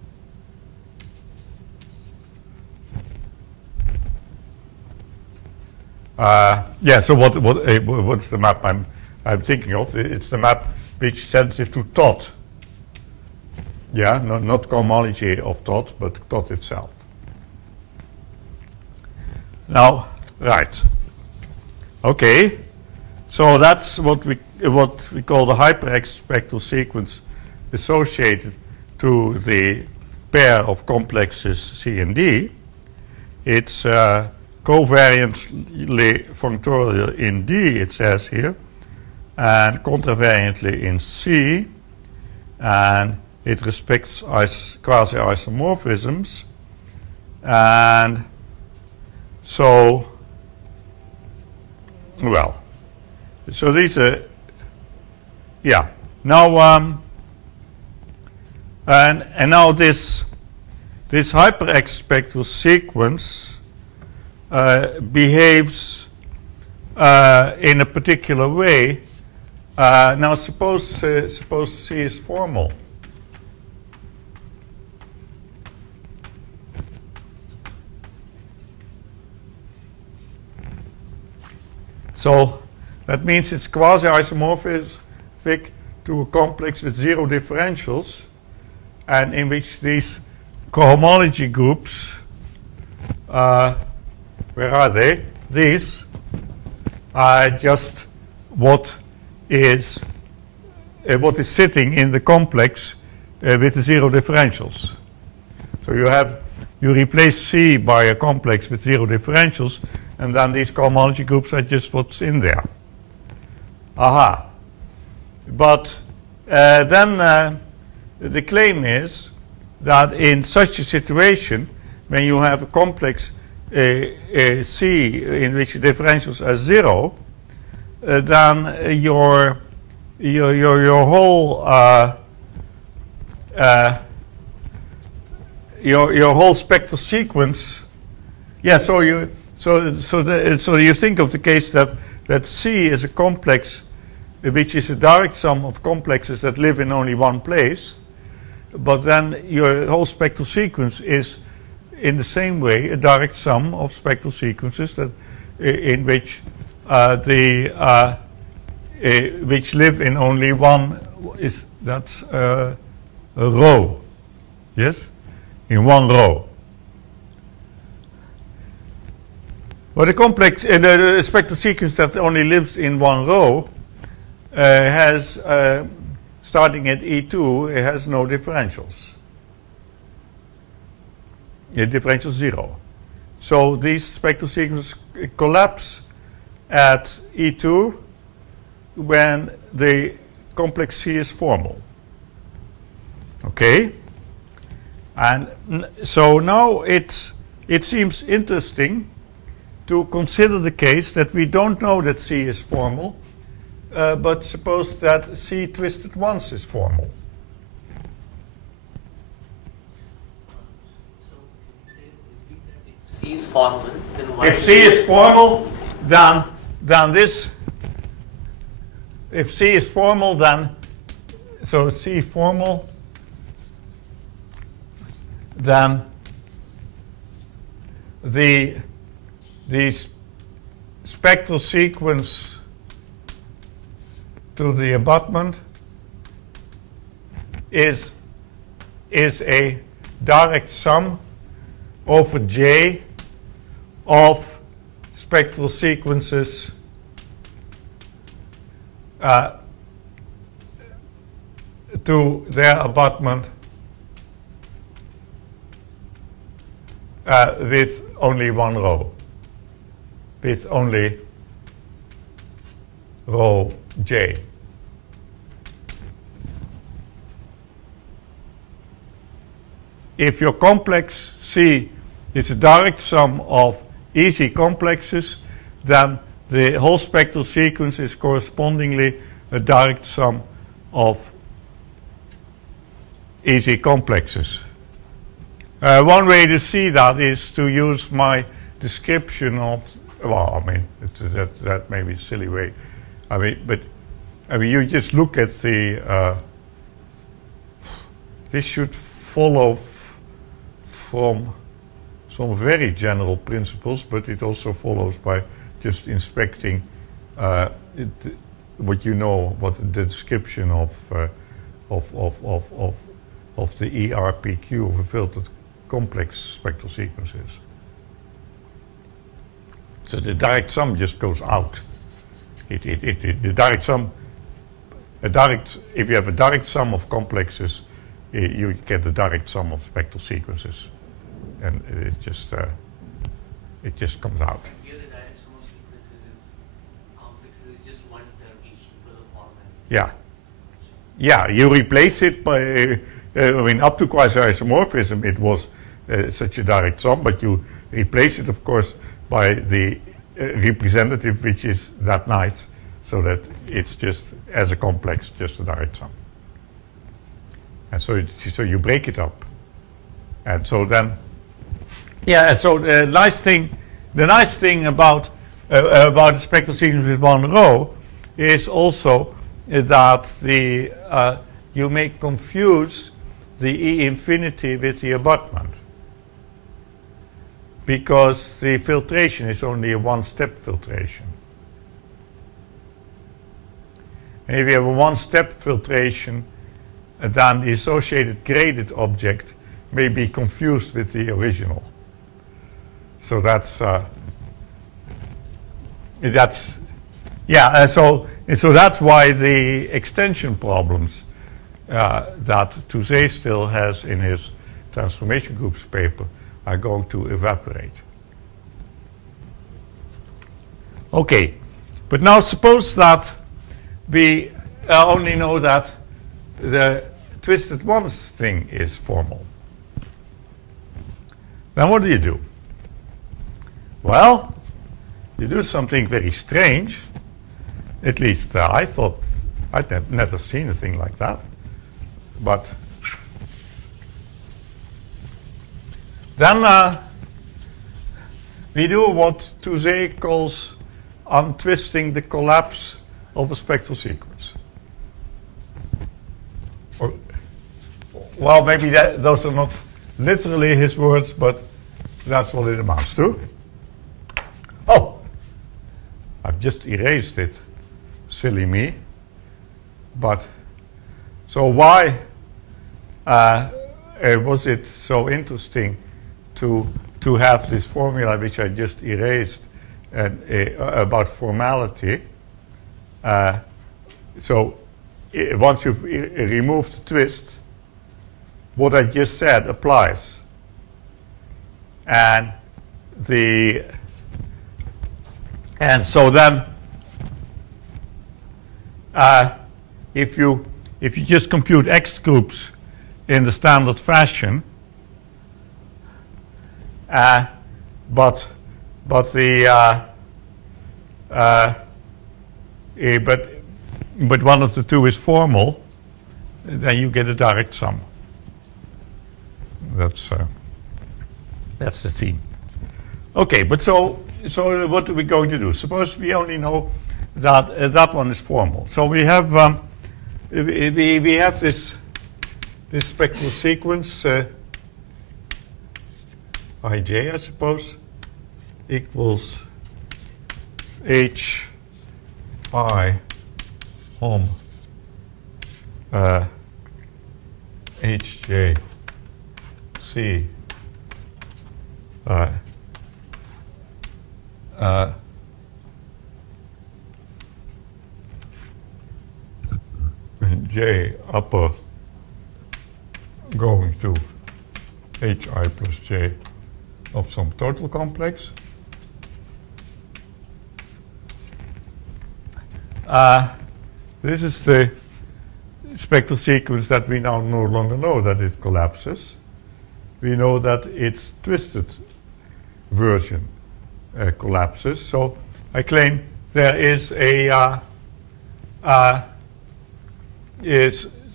Yeah. So what's the map I'm thinking of? It's the map which sends it to Tot. Yeah, not cohomology of Tot, but Tot itself. Now, right. Okay. So that's what we call the hyper-X spectral sequence associated to the pair of complexes C and D. It's covariantly functorial in D, it says here, and contravariantly in C, and it respects quasi-isomorphisms, and so, well, so these are, yeah. Now, and now this hyper-X spectral sequence behaves in a particular way. Now, suppose C is formal. So that means it's quasi-isomorphic to a complex with zero differentials, and in which these cohomology groups, where are they? These are just what is sitting in the complex with the zero differentials. So you replace C by a complex with zero differentials, and then these cohomology groups are just what's in there. Aha. But then the claim is that in such a situation, when you have a complex C in which the differentials are zero, then your whole spectral sequence, yeah. So you think of the case that C is a complex which is a direct sum of complexes that live in only one place, but then your whole spectral sequence is in the same way a direct sum of spectral sequences that in which which live in only one that's a row, yes, in one row. But a complex in a spectral sequence that only lives in one row has starting at E2, it has no differentials. The differential is zero. So these spectral sequences collapse at E2 when the complex C is formal. Okay? And so now it seems interesting to consider the case that we don't know that C is formal, but suppose that C twisted once is formal. C is formal, then why? If C is formal, then this. If C is formal, then so C formal, then the spectral sequence to the abutment is a direct sum over J of spectral sequences to their abutment with only one row, with only row J. If your complex C is a direct sum of easy complexes, then the whole spectral sequence is correspondingly a direct sum of easy complexes. One way to see that is to use my description of, well, I mean, that may be a silly way. I mean, you just look at the, this should follow from some very general principles, but it also follows by just inspecting what you know, what the description of the ERPQ of a filtered complex spectral sequence is. So the direct sum just goes out. The direct sum, if you have a direct sum of complexes, you get the direct sum of spectral sequences, and it just comes out. Here the direct sum of sequences is complexes is just one term each because of format. Yeah. Yeah, you replace it by, I mean, up to quasi-isomorphism it was such a direct sum, but you replace it, of course, by the representative, which is that nice, so that it's just, as a complex, just a direct sum. And so you break it up. And so then, yeah, and so the nice thing about the spectral sequence with one row is also that you may confuse the E infinity with the abutment, because the filtration is only a one-step filtration. And if you have a one-step filtration, then the associated graded object may be confused with the original. So yeah, so that's why the extension problems that Touzé still has in his transformation groups paper are going to evaporate. Okay, but now suppose that we only know that the twisted ones thing is formal. Then what do? Well, you do something very strange. At least I thought I'd never seen a thing like that. But then we do what Touzé calls untwisting the collapse of a spectral sequence. Or, well, maybe those are not literally his words, but that's what it amounts to. Oh, I've just erased it. Silly me. But so why was it so interesting to have this formula which I just erased about formality? So once you've removed the twists, what I just said applies. And so then if you just compute X groups in the standard fashion, but one of the two is formal, then you get a direct sum. That's the theme. Okay, but so what are we going to do? Suppose we only know that that one is formal. So we have we have this spectral sequence ij, I suppose, equals h I hom hj c j upper going to hi plus j of some total complex. This is the spectral sequence that we now no longer know that it collapses. We know that its twisted version collapses. So I claim there is a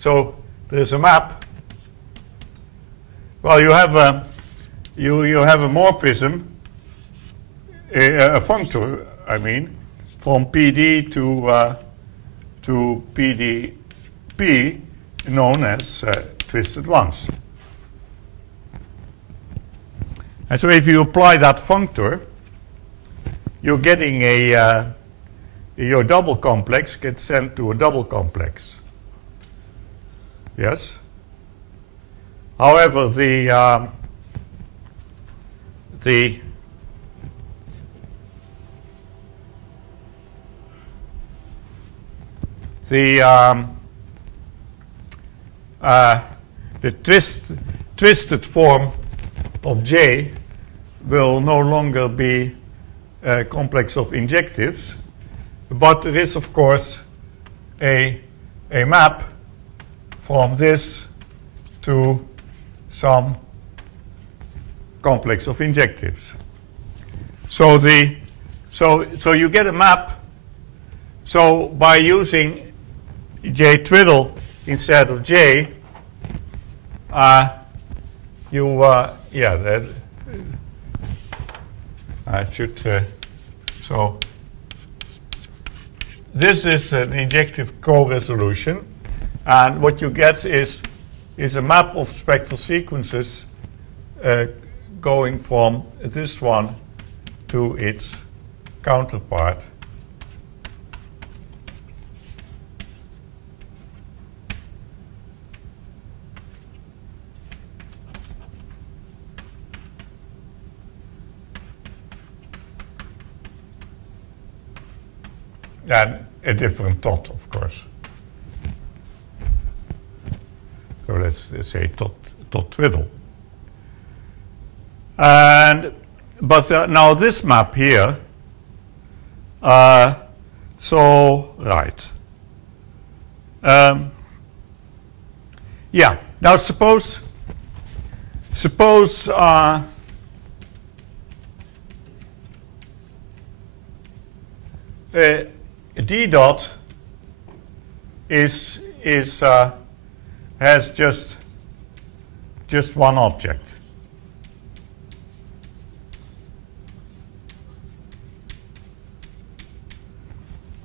so there's a map. Well, you have a you have a morphism, a functor, I mean, from PD to PDP, known as twisted ones. And so if you apply that functor, you're getting your double complex gets sent to a double complex. Yes? However, the twisted form of J will no longer be a complex of injectives, but there is, of course, a map from this to some complex of injectives. So so you get a map. So by using J twiddle instead of J, yeah, that I should. So this is an injective co-resolution, and what you get is a map of spectral sequences going from this one to its counterpart. And a different tot, of course. So let's say tot twiddle. And but now this map here. So right. Yeah. Now suppose D dot has just one object.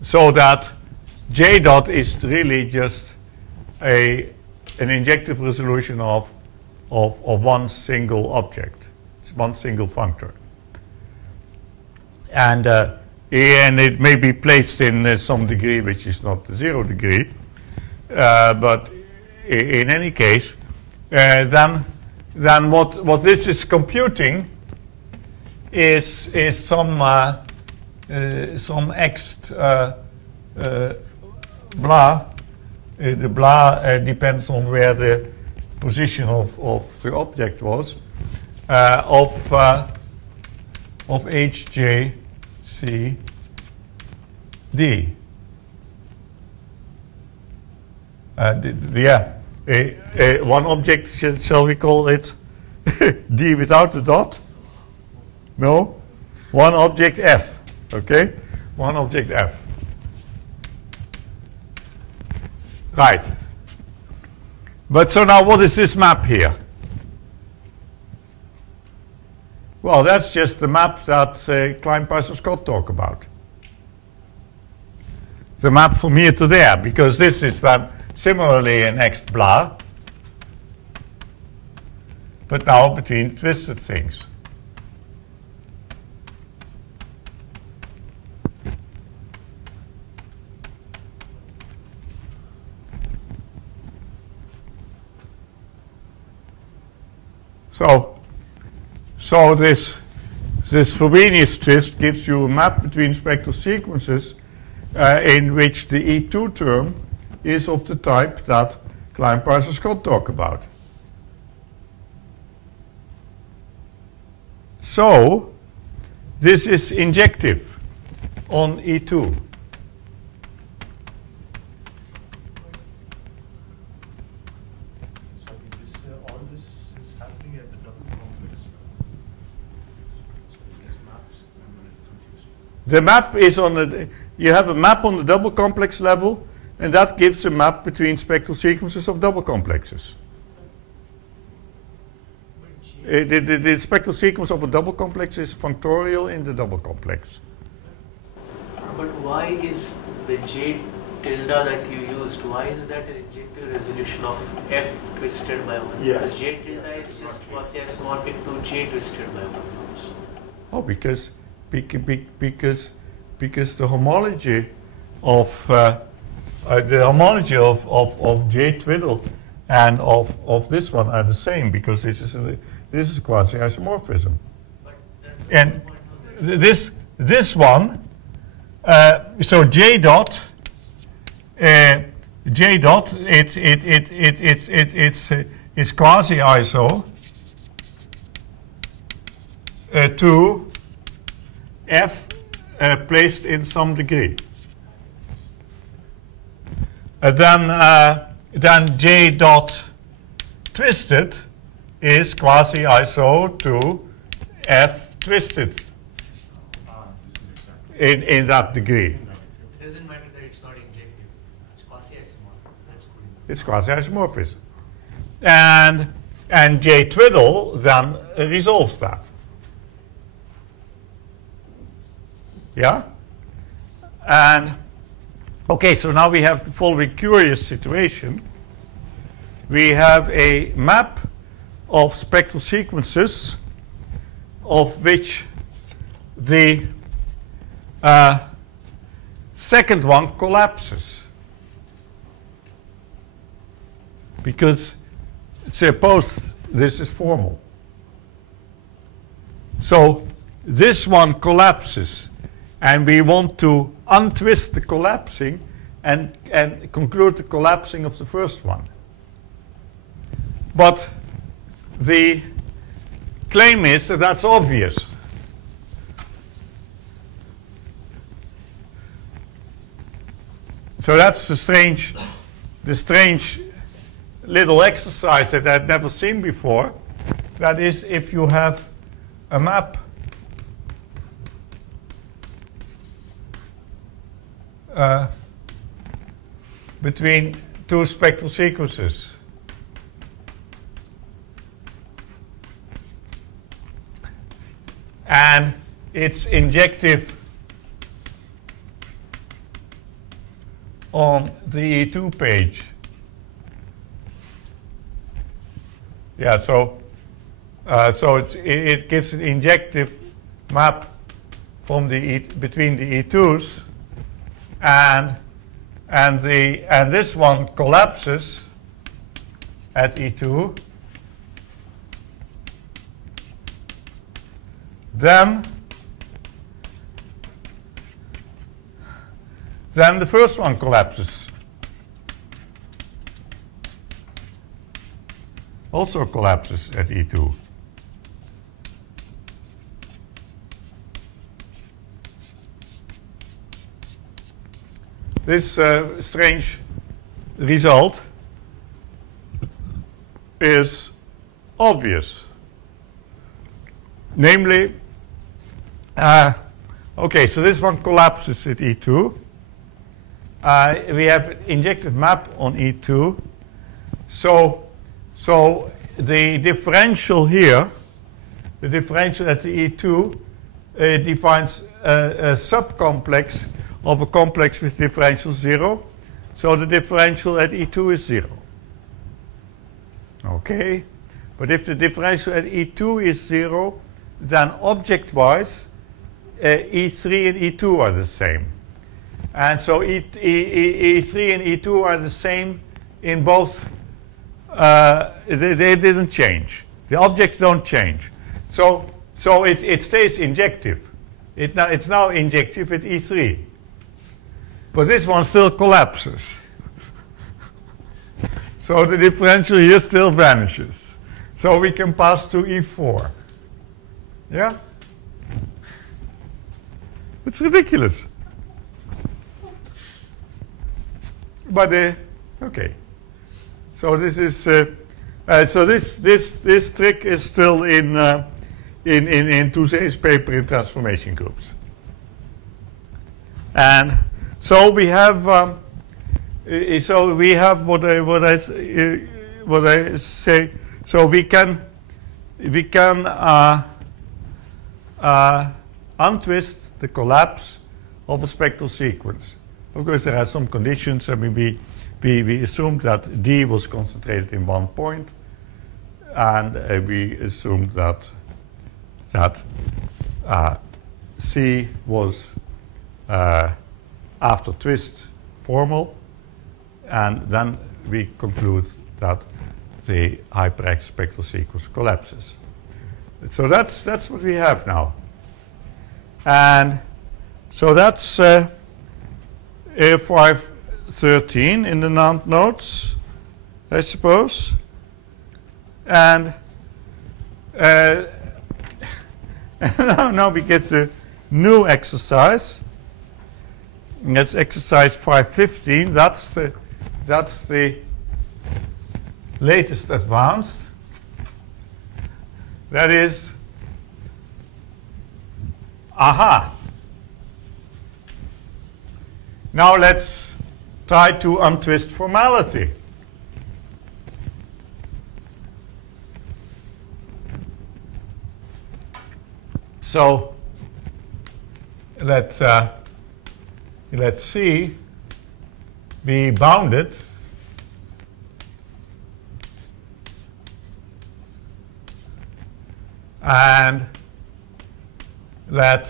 So that J dot is really just an injective resolution of one single object. It's one single functor. And it may be placed in some degree which is not the 0 degree, but in any case, then what this is computing is some x blah. The blah depends on where the position of the object was of HJ C D. One object, shall we call it D without the dot? No? One object F, okay? One object F. Right. But so now what is this map here? Well, that's just the map that Klein, Parsons, Scott talk about. The map from here to there, because this is then similarly an X blah, but now between twisted things. So this Frobenius twist gives you a map between spectral sequences in which the E2 term is of the type that Klein, Parsons, Scott talk about. So this is injective on E2. So I think this, all this is happening at the double complex. So these maps, I'm a little confused. The map is on the, you have a map on the double complex level, and that gives a map between spectral sequences of double complexes. The spectral sequence of a double complex is functorial in the double complex. But why is the J tilde that you used, why is that an injective resolution of F twisted by 1? Yes. Because J tilde is just quasi-isomorphic to J twisted by 1. Oh, because the homology of J twiddle and of this one are the same, because this is quasi-isomorphism. And this one, so J dot, it's quasi-iso to F placed in some degree. Then J dot twisted is quasi-iso to F twisted in that degree. It doesn't matter that it's not injective, it's quasi-isomorphic, so that's good. It's quasi-isomorphism. And J twiddle then resolves that. Yeah? And okay, so now we have the following curious situation. We have a map of spectral sequences of which the second one collapses. Because suppose this is formal. So this one collapses, and we want to untwist the collapsing and conclude the collapsing of the first one. But the claim is that that's obvious. So that's the strange little exercise that I'd never seen before. That is, if you have a map between two spectral sequences, and it's injective on the E2 page. Yeah, so it gives an injective map from the between the E2s, and this one collapses at E2. Then the first one collapses. Also collapses at E2. This strange result is obvious. Namely, okay, so this one collapses at E2. We have an injective map on E2. So the differential here the differential at the E2 defines a subcomplex of a complex with differential 0. So the differential at E2 is 0. Okay? But if the differential at E2 is 0, then object-wise, E3 and E2 are the same. And so E3 and E2 are the same in both. They didn't change. The objects don't change. So it stays injective. It's now injective at E3. But this one still collapses. So the differential here still vanishes. So we can pass to E4. Yeah? It's ridiculous. But okay. So this is so this trick is still in Touzet's paper in transformation groups. And so we have what I say. So we can untwist the collapse of a spectral sequence. Of course, there are some conditions. I mean, we assumed that D was concentrated in one point, and we assumed that C was after twist formal, and then we conclude that the hyperX spectral sequence collapses. So that's what we have now. And so that's A513 in the NAND notes, I suppose. And now we get the new exercise. And that's exercise 515. That's the latest advance. That is, aha. Now let's try to untwist formality. So let C be bounded and let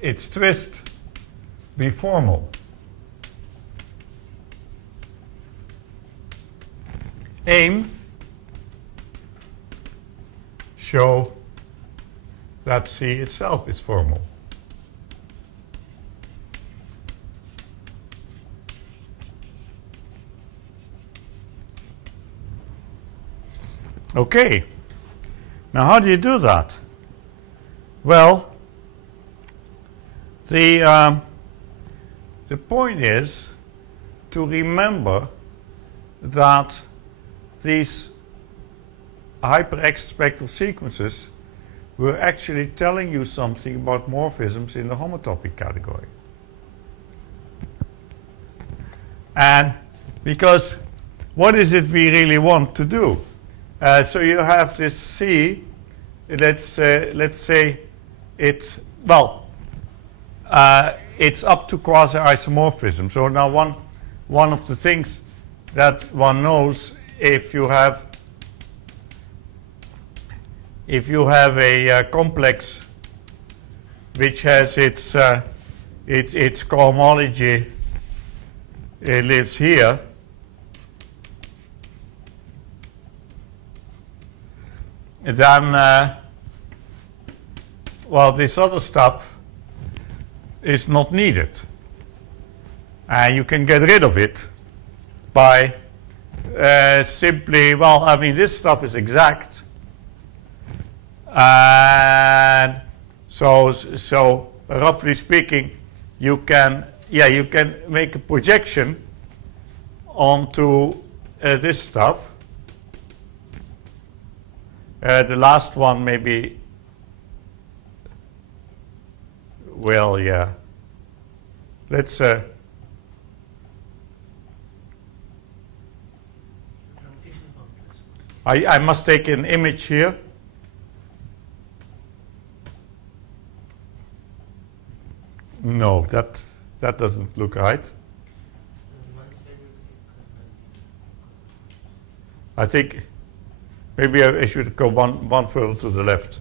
its twist be formal. Aim, show that C itself is formal. Okay. Now, how do you do that? Well, the point is to remember that these hyperX spectral sequences were actually telling you something about morphisms in the homotopic category. And because what is it we really want to do? So you have this C, let's say it, well, it's up to quasi-isomorphism. So now one of the things that one knows, if you have a complex which has its cohomology, it lives here, then well, this other stuff is not needed, and you can get rid of it by simply, well, I mean, this stuff is exact, and so roughly speaking, you can make a projection onto this stuff. The last one maybe, well, yeah. Let's I must take an image here. No, that doesn't look right. I think maybe I should go one further to the left.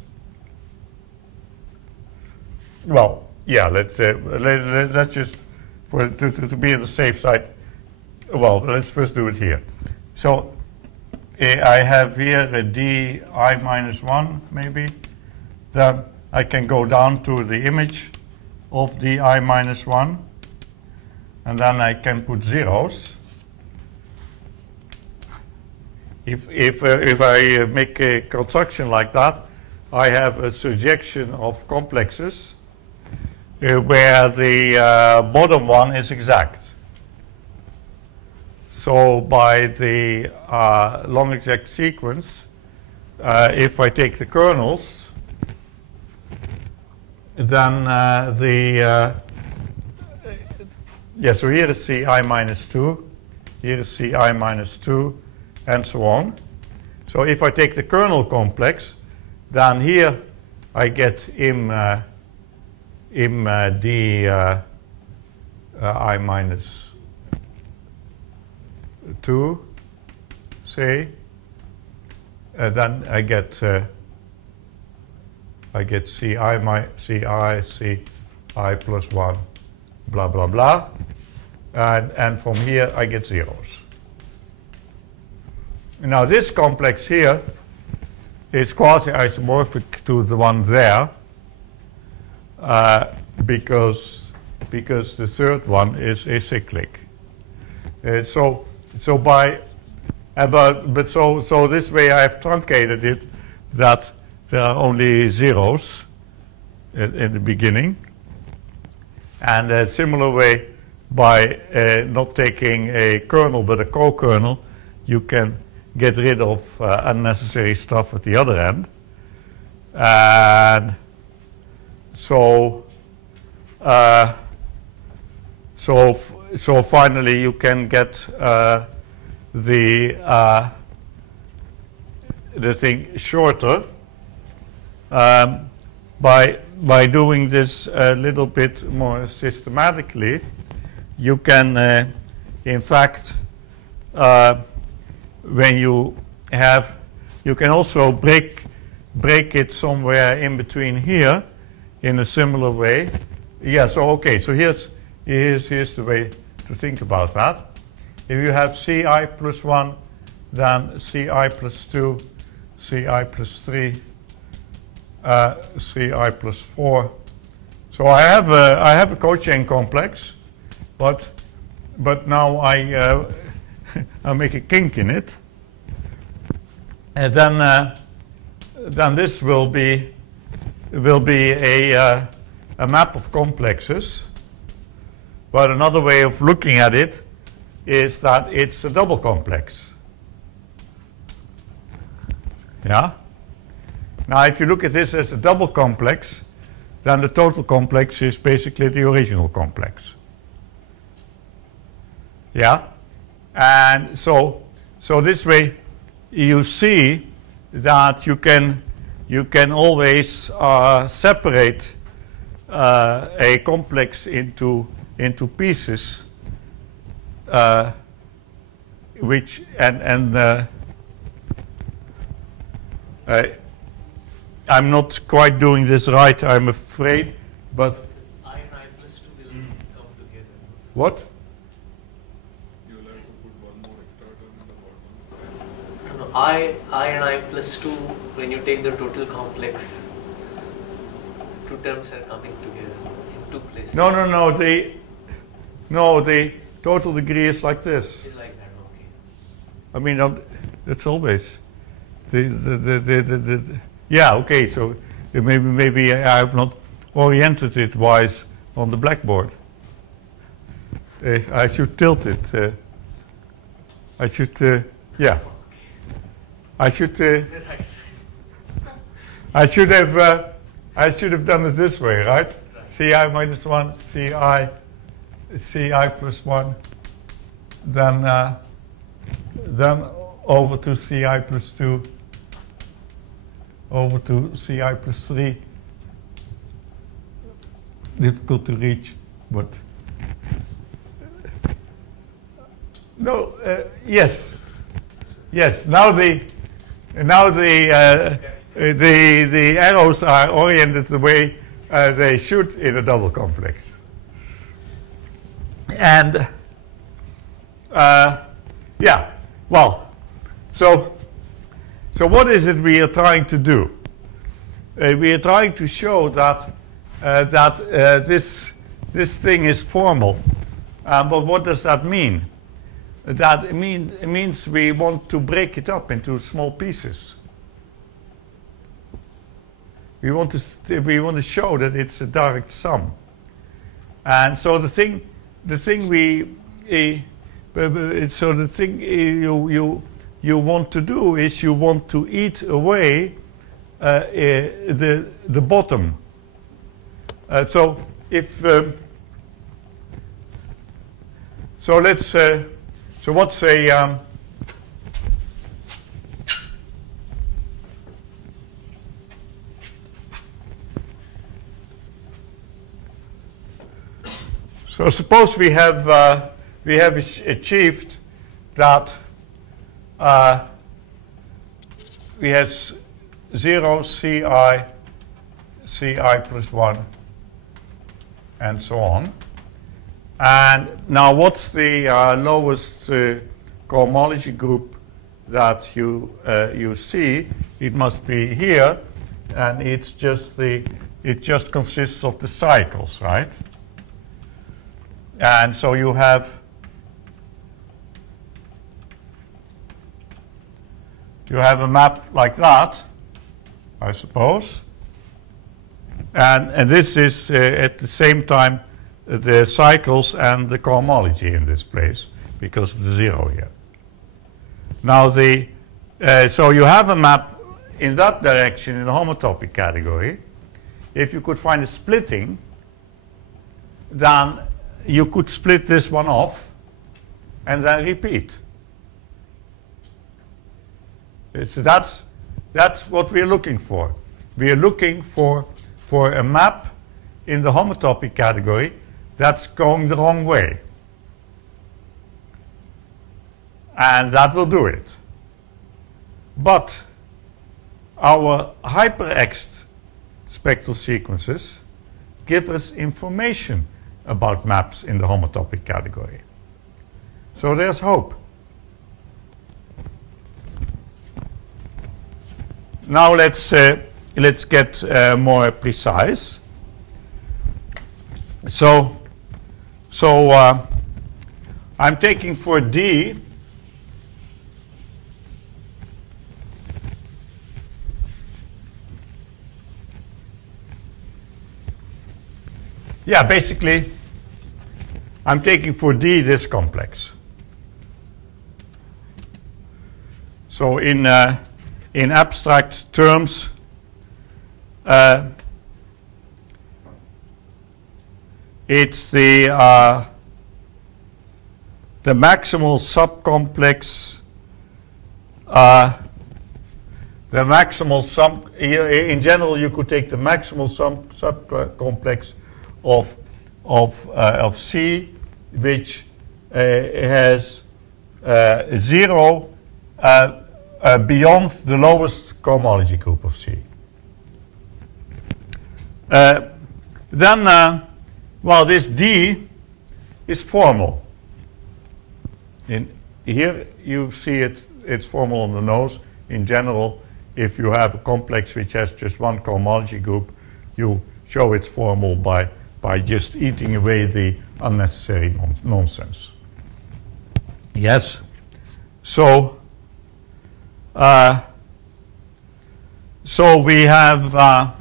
Well, yeah, let's just, to be on the safe side, well, let's first do it here. So I have here a di minus 1, maybe. Then I can go down to the image of di minus 1, and then I can put zeros. If I make a construction like that, I have a surjection of complexes where the bottom one is exact. So by the long exact sequence, if I take the kernels, then so here is Ci minus 2, here is Ci minus 2, and so on. So if I take the kernel complex, then here I get im d I minus 2, say, and then I get Ci plus 1, blah blah blah, and from here I get zeros. Now this complex here is quasi-isomorphic to the one there, because the third one is acyclic. So this way I have truncated it that there are only zeros in the beginning, and a similar way by not taking a kernel but a co-kernel, you can get rid of unnecessary stuff at the other end. And so finally you can get the thing shorter by doing this a little bit more systematically. You can in fact when you can also break it somewhere in between here in a similar way. Yeah, so okay, so here's the way to think about that. If you have Ci plus 1, then Ci plus 2, Ci plus 3, Ci plus 4. So I have a cochain complex, but now I make a kink in it, and then this will be a map of complexes. But another way of looking at it is that it's a double complex. Yeah. Now, if you look at this as a double complex, then the total complex is basically the original complex. Yeah. And so this way you see that you can always separate a complex into pieces, which I'm not quite doing this right, I'm afraid, but This I and I plus 2 will come together. what? You'll have to put one more extra term in the bottom. No, I and I plus 2, when you take the total complex, two terms are coming together in two places. No, the total degree is like this. It's like that, okay. I mean, it's always yeah, okay, so maybe I have not oriented it wise on the blackboard. I should tilt it. I should, yeah. I should have done it this way, right? Ci minus 1, Ci plus 1, then over to Ci plus 2 over to Ci plus 3. Difficult to reach, but no, yes, yes. Now the arrows are oriented the way they should in a double complex, and yeah, well, so what is it we are trying to do? We are trying to show that this thing is formal, but what does that mean? That it means we want to break it up into small pieces. We want to show that it's a direct sum, and so the thing you want to do is you want to eat away the bottom. So if so, let's so what's a so suppose we have achieved that we have 0 Ci plus 1 and so on. And now what's the lowest cohomology group that you see? It must be here, and it just consists of the cycles, right? And so you have a map like that, I suppose. And this is at the same time the cycles and the cohomology in this place because of the 0 here. Now so you have a map in that direction in the homotopic category. If you could find a splitting, then you could split this one off and then repeat. So that's what we're looking for. We are looking for a map in the homotopic category that's going the wrong way. And that will do it. But our hyperexed spectral sequences give us information about maps in the homotopic category. So there's hope. Now let's get more precise. So I'm taking for D basically I'm taking for D this complex. So in abstract terms, it's the maximal subcomplex. The maximal sum. In general, you could take the maximal subcomplex of C, which has 0 beyond the lowest cohomology group of C. Then, well, this D is formal. In here you see it's formal on the nose. In general, if you have a complex which has just one cohomology group, you show it's formal by just eating away the unnecessary nonsense. Yes. So we have a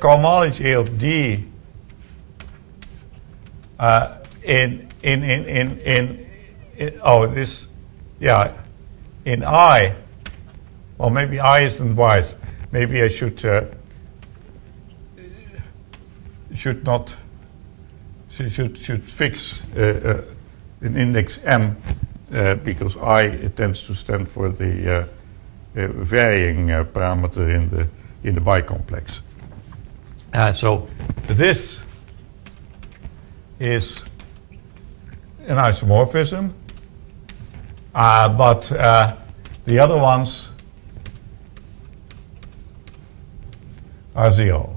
cohomology of D in I. Well, maybe I isn't wise. Maybe I should fix an index M because I it tends to stand for the varying parameter in the bicomplex. So this is an isomorphism, but the other ones are 0.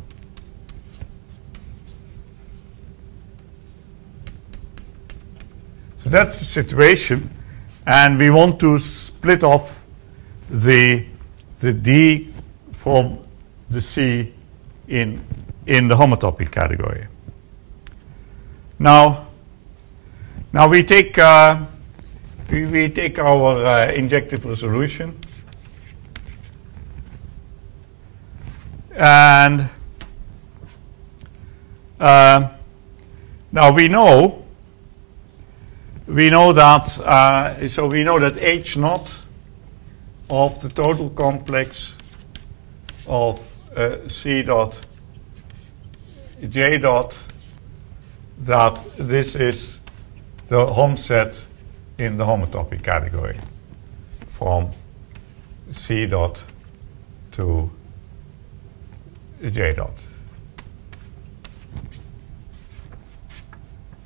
So that's the situation, and we want to split off the D from the C in the homotopy category. Now we take we take our injective resolution, and now we know that so we know that H naught of the total complex of C dot J dot, that this is the Hom set in the homotopy category from C dot to J dot.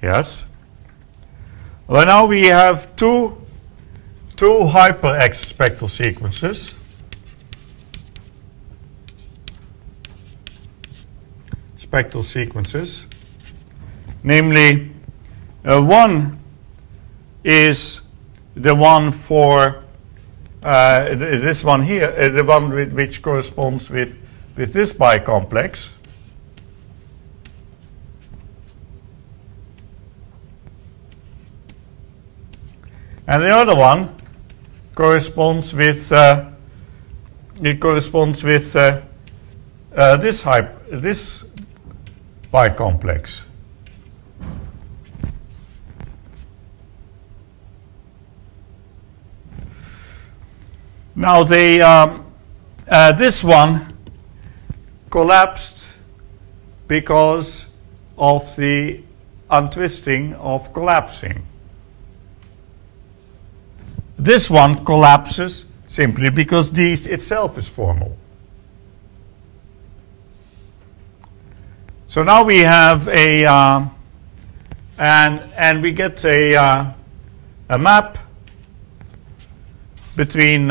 Yes? Well, now we have two hyper-X spectral sequences. Namely, one is the one for this one here, the one which corresponds with this bicomplex. And the other one corresponds with this bicomplex. Now this one collapsed because of the untwisting of collapsing. This one collapses simply because D itself is formal. So now we have a and we get a map between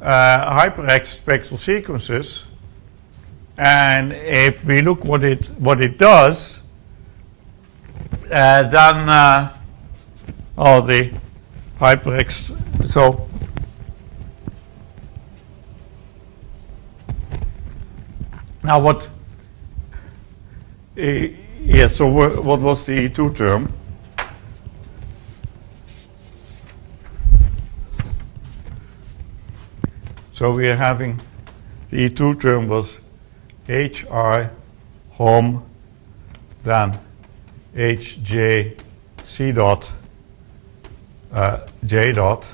hyper-X spectral sequences, and if we look what it does, then the hyper-X. So now what? Yeah. So what was the E2 term? So we are having the E2 term was HI Hom, then HJ C dot J dot.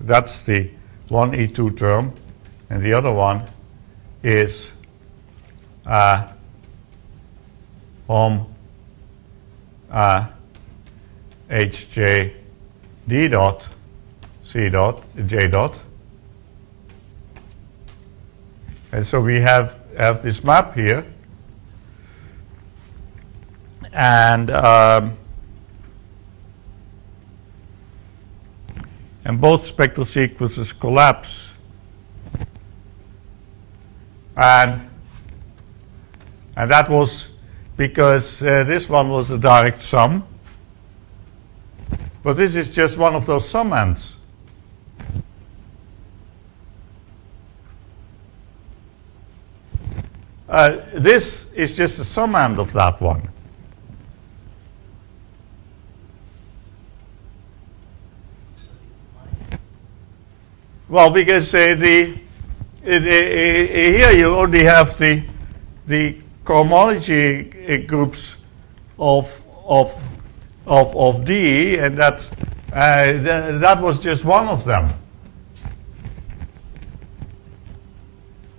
That's the one E2 term, and the other one is Hom HJ D dot C dot J dot. And so we have this map here, and both spectral sequences collapse, and that was because this one was a direct sum, but this is just one of those summands. This is just a summand of that one. Well, because here you only have the cohomology groups of D, and that was just one of them.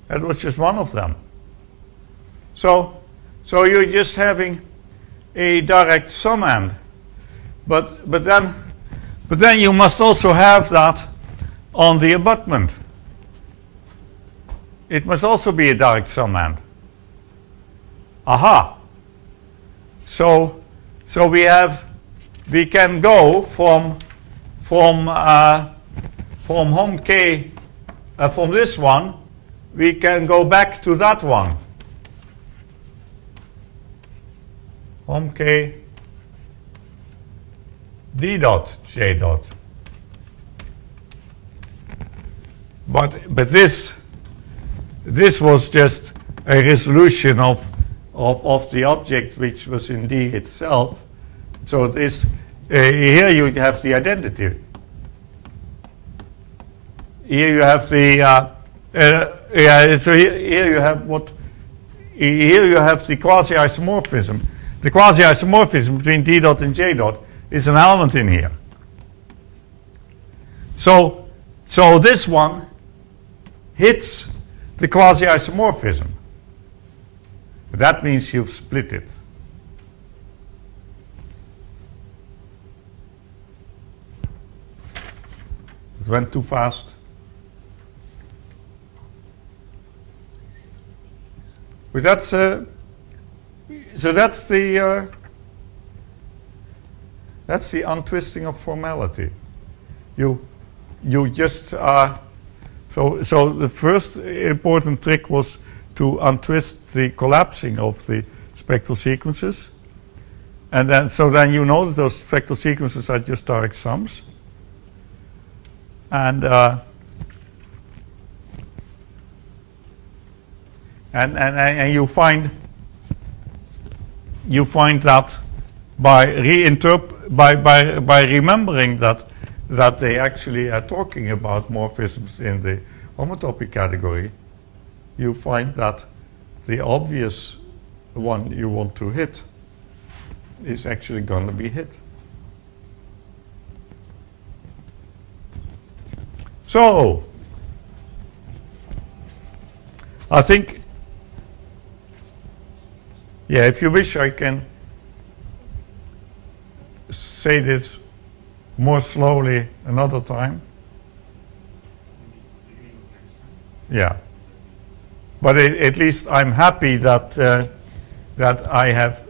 That was just one of them. So you're just having a direct summand, but then you must also have that on the abutment. It must also be a direct summand. Aha. So we can go from home K, from this one, we can go back to that one. Home K D dot J dot. But this was just a resolution of the object which was in D itself. So this here you have the identity. Here you have the so here you have what? Here you have the quasi-isomorphism. The quasi-isomorphism between D dot and J dot is an element in here. So this one hits the quasi-isomorphism. That means you've split it. It went too fast. But that's so that's the untwisting of formality. You just so the first important trick was to untwist the collapsing of the spectral sequences, and then you know that those spectral sequences are just direct sums, and you find that by remembering that they actually are talking about morphisms in the homotopy category, you find that the obvious one you want to hit is actually going to be hit. So I think, yeah, if you wish, I can say this more slowly another time. Yeah. But at least I'm happy that that I have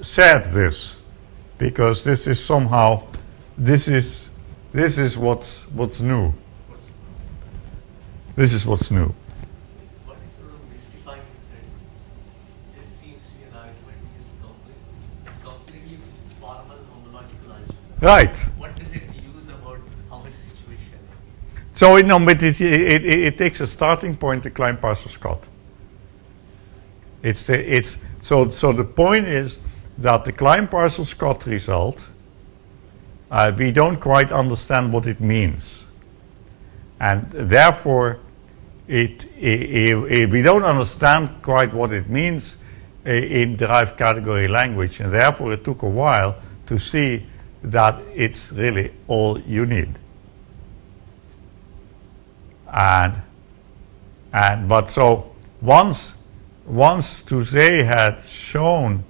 said this, because this is somehow this is what's new. This is what's new. What is sort of mystifying is that this seems to be an argument which is completely formal homological algebra. Right. What does it use about our situation? So no, but it takes a starting point, the Klein-Parcel-Scott. So the point is that the Klein-Parcel-Scott result, we don't quite understand what it means, and therefore we don't understand quite what it means in derived category language, and therefore it took a while to see that it's really all you need. But so once Touset had shown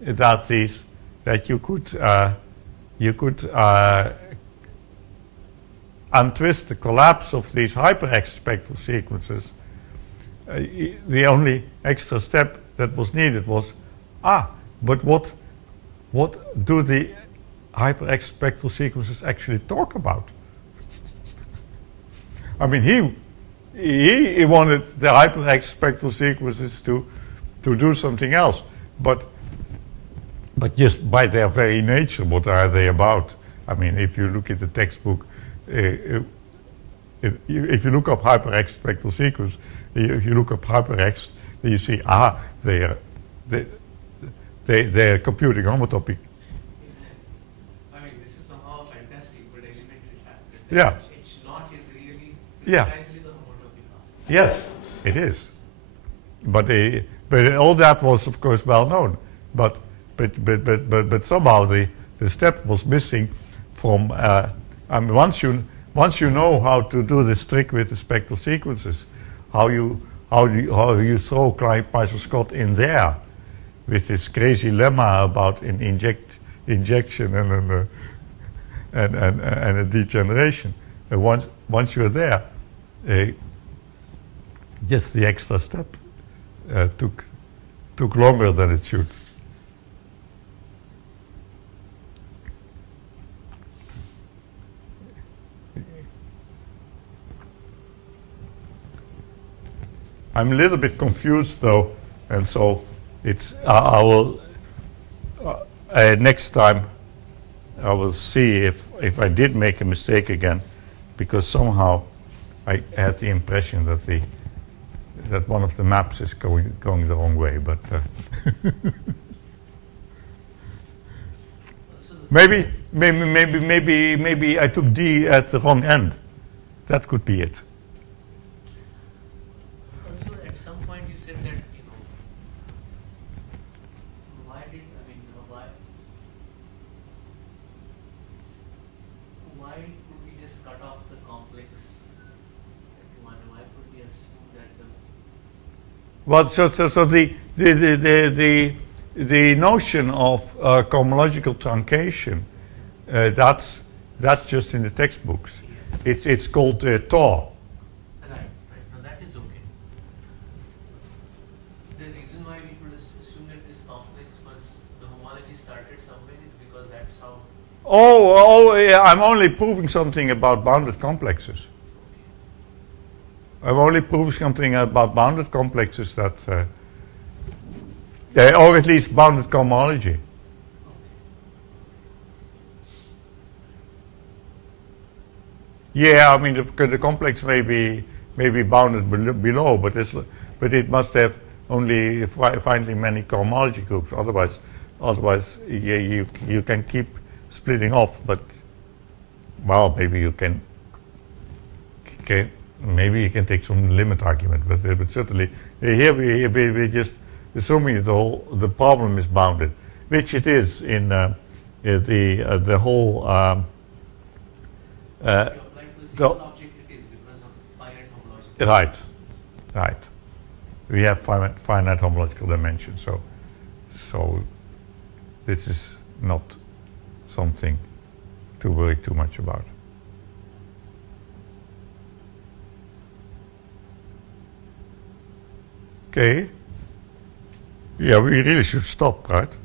that you could untwist the collapse of these hyper-X spectral sequences, the only extra step that was needed was, but what do the hyper-X spectral sequences actually talk about? I mean, he wanted the hyper-X spectral sequences to do something else, but just by their very nature, what are they about? I mean, if you look at the textbook, if you look up hyper-X spectral sequence, if you look up hyper-X, then you see, they're computing homotopy. I mean, this is somehow a fantastic but elementary fact. Yeah. H naught is really Yeah. precisely the homotopy process. Yes, it is. But all that was, of course, well known. But somehow the step was missing from. I mean, once you know how to do this trick with the spectral sequences, how you throw Klein-Parcel-Scott in there with this crazy lemma about an injection and and a degeneration. And once you're there, just the extra step took longer than it should. I'm a little bit confused though, and so it's I will next time I will see if I did make a mistake again, because somehow I had the impression that one of the maps is going the wrong way, but maybe I took D at the wrong end. That could be it. Also, at some point you said that, why could we just cut off the complex at one? Why could we assume that the... Well, so the notion of cohomological truncation, that's just in the textbooks. Yes. It's called TOR. Right. Now that is okay. The reason why we could assume that this complex was the homology started somewhere is because that's how... Oh, yeah, I'm only proving something about bounded complexes. I've only proved something about bounded complexes that, or at least bounded cohomology. Yeah, I mean the complex may be bounded below, but it must have only finitely many cohomology groups. Otherwise, yeah, you can keep splitting off. But well, maybe you can. Maybe you can take some limit argument, but certainly here we're just assuming the problem is bounded, which it is in the whole. The object it is because of finite homological. Right. We have finite homological dimension, so this is not something to worry too much about. Okay. Yeah, we really should stop, right?